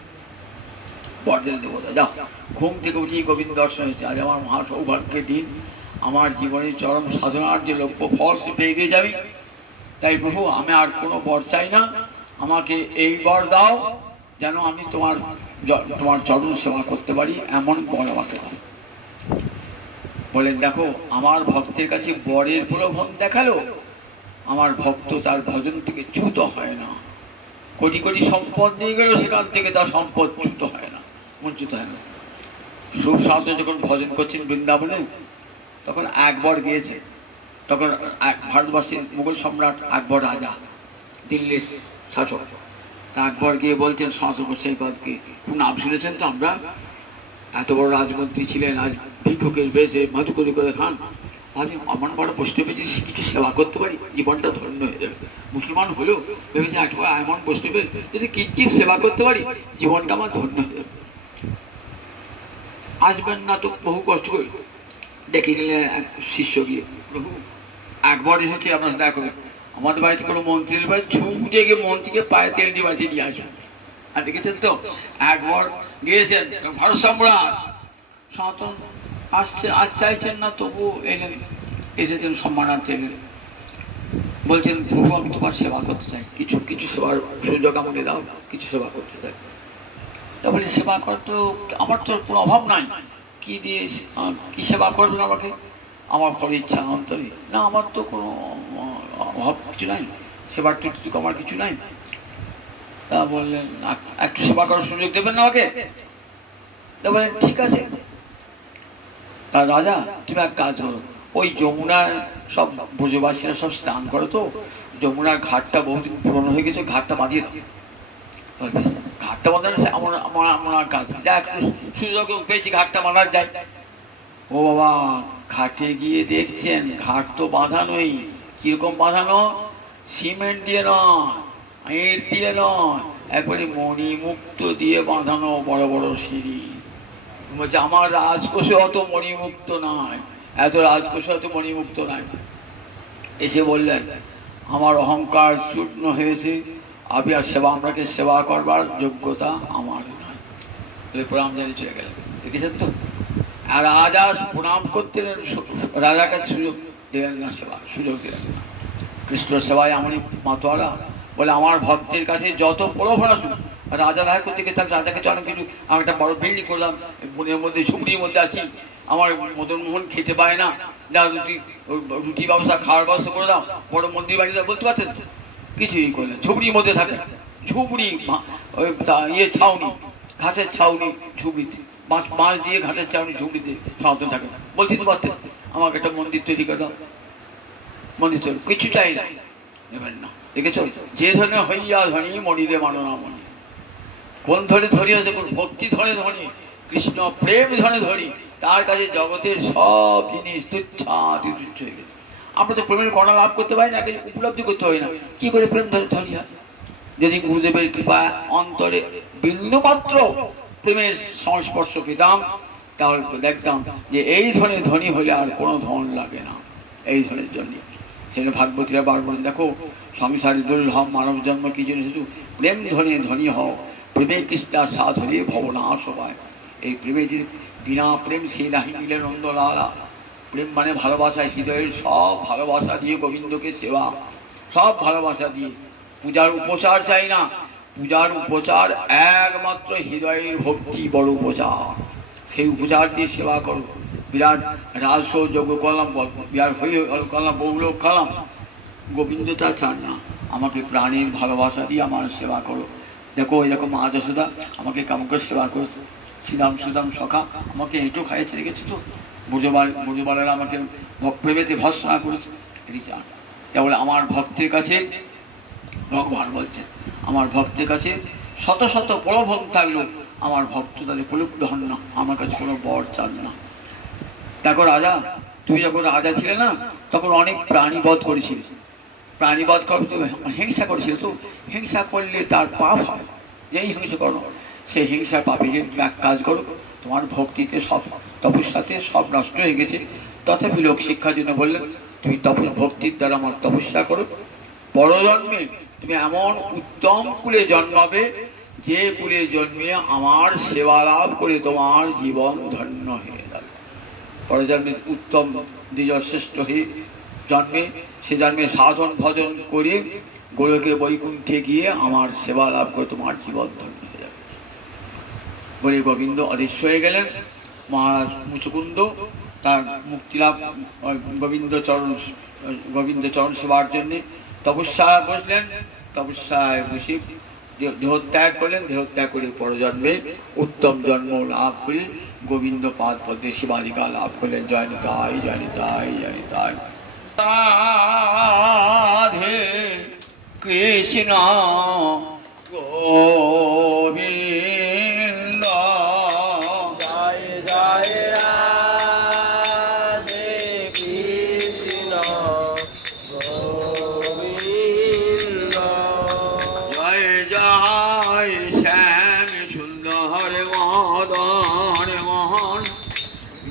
বরদেল দেবতা যাও, ঘুম থেকে উঠেই গোবিন্দ দর্শন হয়েছে, আজ আমার মহা সৌভাগ্যের দিন, আমার জীবনের চরম সাধনার যে লক্ষ্য ফল সে পেয়ে গিয়ে যাবি। তাই প্রভু আমি আর কোনো বর চাই না, আমাকে এই বর দাও যেন আমি তোমার চরণ সেবা করতে পারি, এমন বর আমাকে দাও। বলেন দেখো আমার ভক্তের কাছে বরের প্রলোভন দেখালো, আমার ভক্ত তার ভজন থেকে চ্যুত হয় না। কোটি কোটি সম্পদ নিয়ে গেল, সেখান থেকে তার সম্পদ চ্যুত হয় না, বঞ্চিত হয় না। সুরসাধু যখন ভজন করছেন বৃন্দাবনে, তখন আকবর গিয়েছে। তখন ভারতবর্ষের মুঘল সম্রাট আকবর রাজা, দিল্লির শাসক। তা আকবর গিয়ে বলছেন শান্তপদকে, নাম শুনেছেন তো, আমরা এত বড় রাজমন্ত্রী ছিলেন, আজ ভিক্ষুকের বেশে মধুকরি করে খান, আমি আমার বড় বৈষ্ণবে যদি কিছু সেবা করতে পারি জীবনটা ধন্য হয়ে যাবে। মুসলমান হলেও ভেবেছে এমন বৈষ্ণবে যদি কিঞ্চিৎ সেবা করতে পারি জীবনটা আমার ধন্য হয়ে যাবে। আসবেন না তো বহু কষ্ট করে ডেকে নিলেন এক শিষ্য গিয়ে, প্রভু আকবর এসেছে আপনার দেখা করে, আমাদের বাড়িতে কোনো মন্ত্রীর বাড়ি ছুটে গিয়ে মন্ত্রীকে পায়ে তেল দিয়ে বাড়িতে নিয়ে আসবেন। আর দেখেছেন তো আকবর গিয়েছেন, ভারত সম্রাট সনাতন আসছে, আজ চাইছেন না তবু এলেন, এসেছেন সম্মানার্থে এলেন। বলছেন প্রভু আমি তোমার সেবা করতে চাই, কিছু কিছু সেবার সুযোগ আমাকে দাও, কিছু সেবা করতে চাই। তা বলি সেবা করতে আমার তো কোনো অভাব নাই, কি দিয়ে কি সেবা করবেন আমাকে? আমার বড় ইচ্ছা অন্তরে, না আমার তো কোনো অভাব কিছু নাই, সেবার টুকটুক আমার কিছু নাই। তা বললেন একটু সেবা করার সুযোগ দেবেন না আমাকে? তা বললেন ঠিক আছে। তা রাজা তুমি এক কাজ করো, ওই যমুনার সব ব্রজবাসীরা সব স্নান করো তো, যমুনার ঘাটটা বহুদিন পুরনো হয়ে গেছে, ঘাটটা বাঁধিয়ে দাও। ঘাটটা বাঁধানো আমার কাজ, যা একটু সুযোগ পেয়েছি ঘাটটা বাঁধার যায়। ও বাবা, ঘাটে গিয়ে দেখছেন ঘাট তো বাঁধানোই। কিরকম বাঁধানো? সিমেন্ট দিয়ে নয়, ইট দিয়ে নয়, একবারে মণিমুক্ত দিয়ে বাঁধানো বড় বড় সিঁড়ি। বলছে আমার রাজকোষে অত মণিমুক্ত নাই, এত রাজকোষে অত মণিমুক্ত নাই। এসে বললেন আমার অহংকার চূর্ণ হয়েছে, আমি আর আপনাকে সেবা করবার যোগ্যতা আমার নয়। প্রণাম জানিয়ে চলে গেলেন। দেখেছেন তো, আর রাজা প্রণাম করতে রাজার কাছে সুযোগ দিলেন না, সুযোগ দিলেন না। কৃষ্ণ সেবায় এমনই মাতোয়ারা। বলে আমার ভক্তের কাছে যত প্রলোভন আসুক, রাজা রায় করতে গিয়ে তার রাজাকে অনেক কিছু, আমি একটা বড় বিল্ডিং করলাম, বনের মধ্যে ঝুপড়ির মধ্যে আছি, আমার মদন মোহন খেতে পায় না, যা রুটি ব্যবস্থা খাওয়ার ব্যবস্থা করে দাও, বড় মন্দির বাড়ি বলতে পারছেন, কিছুই করলেন। ঝুপড়ির মধ্যে থাকে, ঝুপড়ি ইয়ে ছাউনি, ঘাসের ছাউনি ঝুপড়িতে, বাঁশ দিয়ে ঘাটের ছাউনি ঝুপড়িতে সনাতন থাকে। বলছি তো পারতেন আমাকে একটা মন্দির তৈরি করে দাও, মন্দির তৈরি কিছু চাই না, নেবেন না। দেখেছ, যে ধরনের হইয়া ধনী মনিরে মাননা মনি, কোন ধরে ধরি হচ্ছে, কোন ভক্তি ধরে ধনী, কৃষ্ণ প্রেম ধরে ধরি, তার কাছে জগতের সব জিনিস তুচ্ছাতি তুচ্ছ হয়ে গেছে। আমরা তো প্রেমের কণা লাভ করতে পারি না, উপলব্ধি করতে হয় না, কি করে প্রেম ধরে ধরি হয়? যদি গুরুদেবের কৃপা অন্তরে বিন্দুমাত্র প্রেমের সংস্পর্শ পেতাম, তাহলে দেখতাম যে এই ধরনের ধনী হলে আর কোনো ধন লাগে না, এই ধরনের জন্য। সেটা ভাগবতীরা বার বলেন, দেখো সংসারে দুর্লভ মানব জন্ম কি জন্য, শুধু প্রেম ধনে ধনী হও, প্রেমে কৃষ্ণা সাধ হলে ভবনাশ হয়। এই প্রেমে যে বিনা প্রেম সে নাহি মিলে নন্দলালা। প্রেম মানে ভালোবাসা, হৃদয়ের সব ভালোবাসা দিয়ে গোবিন্দকে সেবা, সব ভালোবাসা দিয়ে। পূজার উপচার চাই না, পূজার উপচার একমাত্র হৃদয়ের ভক্তি বড় উপচার, সেই উপচার দিয়ে সেবা করো। বিরাট রাজস্ব যজ্ঞ করলাম, বিরাট হয়ে করলাম, বহুলোক করলাম, গোবিন্দ তা চান না, আমাকে প্রাণীর ভালোবাসা দিয়ে আমার সেবা করো। দেখো ওই দেখো মা যশোদা আমাকে কেমন করে সেবা করেছে, শ্রীরাম সুদাম সখা আমাকে এঁটো খাইয়েছে, রেখেছে তো, ব্রজবালেরা আমাকে প্রেমেতে ভর্সনা করেছে, এটি চান। কেবল আমার ভক্তের কাছে, ভগবান বলছেন আমার ভক্তের কাছে শত শত প্রলোভন থাকলো, আমার ভক্ত তাদের প্রলুব্ধ হন না, আমার কাছে কোনো বর চান না। দেখো রাজা, তুমি যখন রাজা ছিলে না, তখন অনেক প্রাণী বধ করেছিলে, প্রাণী বধ করতে হিংসা করেছিল, তো হিংসা করলে তার পাপ হয়, যেই হিংসা করো সেই হিংসার পাপে। যে তুমি এক কাজ করো, তোমার ভক্তিতে সব তপস্যাতে সব নষ্ট হয়ে গেছে, তথাপি লোক শিক্ষার জন্য বললেন তুমি ভক্তির দ্বারা আমার তপস্যা করো, পরজন্মে তুমি এমন উত্তম কুলে জন্মাবে, যে কুলে জন্মে আমার সেবা লাভ করে তোমার জীবন ধন্য হয়ে যাবে। পরজন্মে উত্তম দ্বিজ শ্রেষ্ঠ হয়ে জন্মে সে জন্মে সাধন ভজন করে গোলকে বৈকুণ্ঠে গিয়ে আমার সেবা লাভ করে তোমার জীবন ধন্য হয়ে যাবে বলে গোবিন্দ অদৃশ্য হয়ে গেলেন। মহারাজ মুচকুন্দ তার মুক্তি লাভ গোবিন্দ চরণ সেবার জন্যে তপস্যায় বসলেন। তপস্যায় বসে দেহত্যাগ করলেন। দেহত্যাগ করে পরজন্মে উত্তম জন্ম লাভ করে গোবিন্দ পাদ পদ্মে শিবাধিকা লাভ করলেন। জয় নিতাই, জয় নিতাই, জয় নিতাই। রাধে কৃষ্ণ গোবিন্দ, জয় জয় রাধে কৃষ্ণ গোবিন্দ, জয় জয় শ্যাম সুন্দর মদন মোহন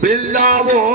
বৃন্দাবন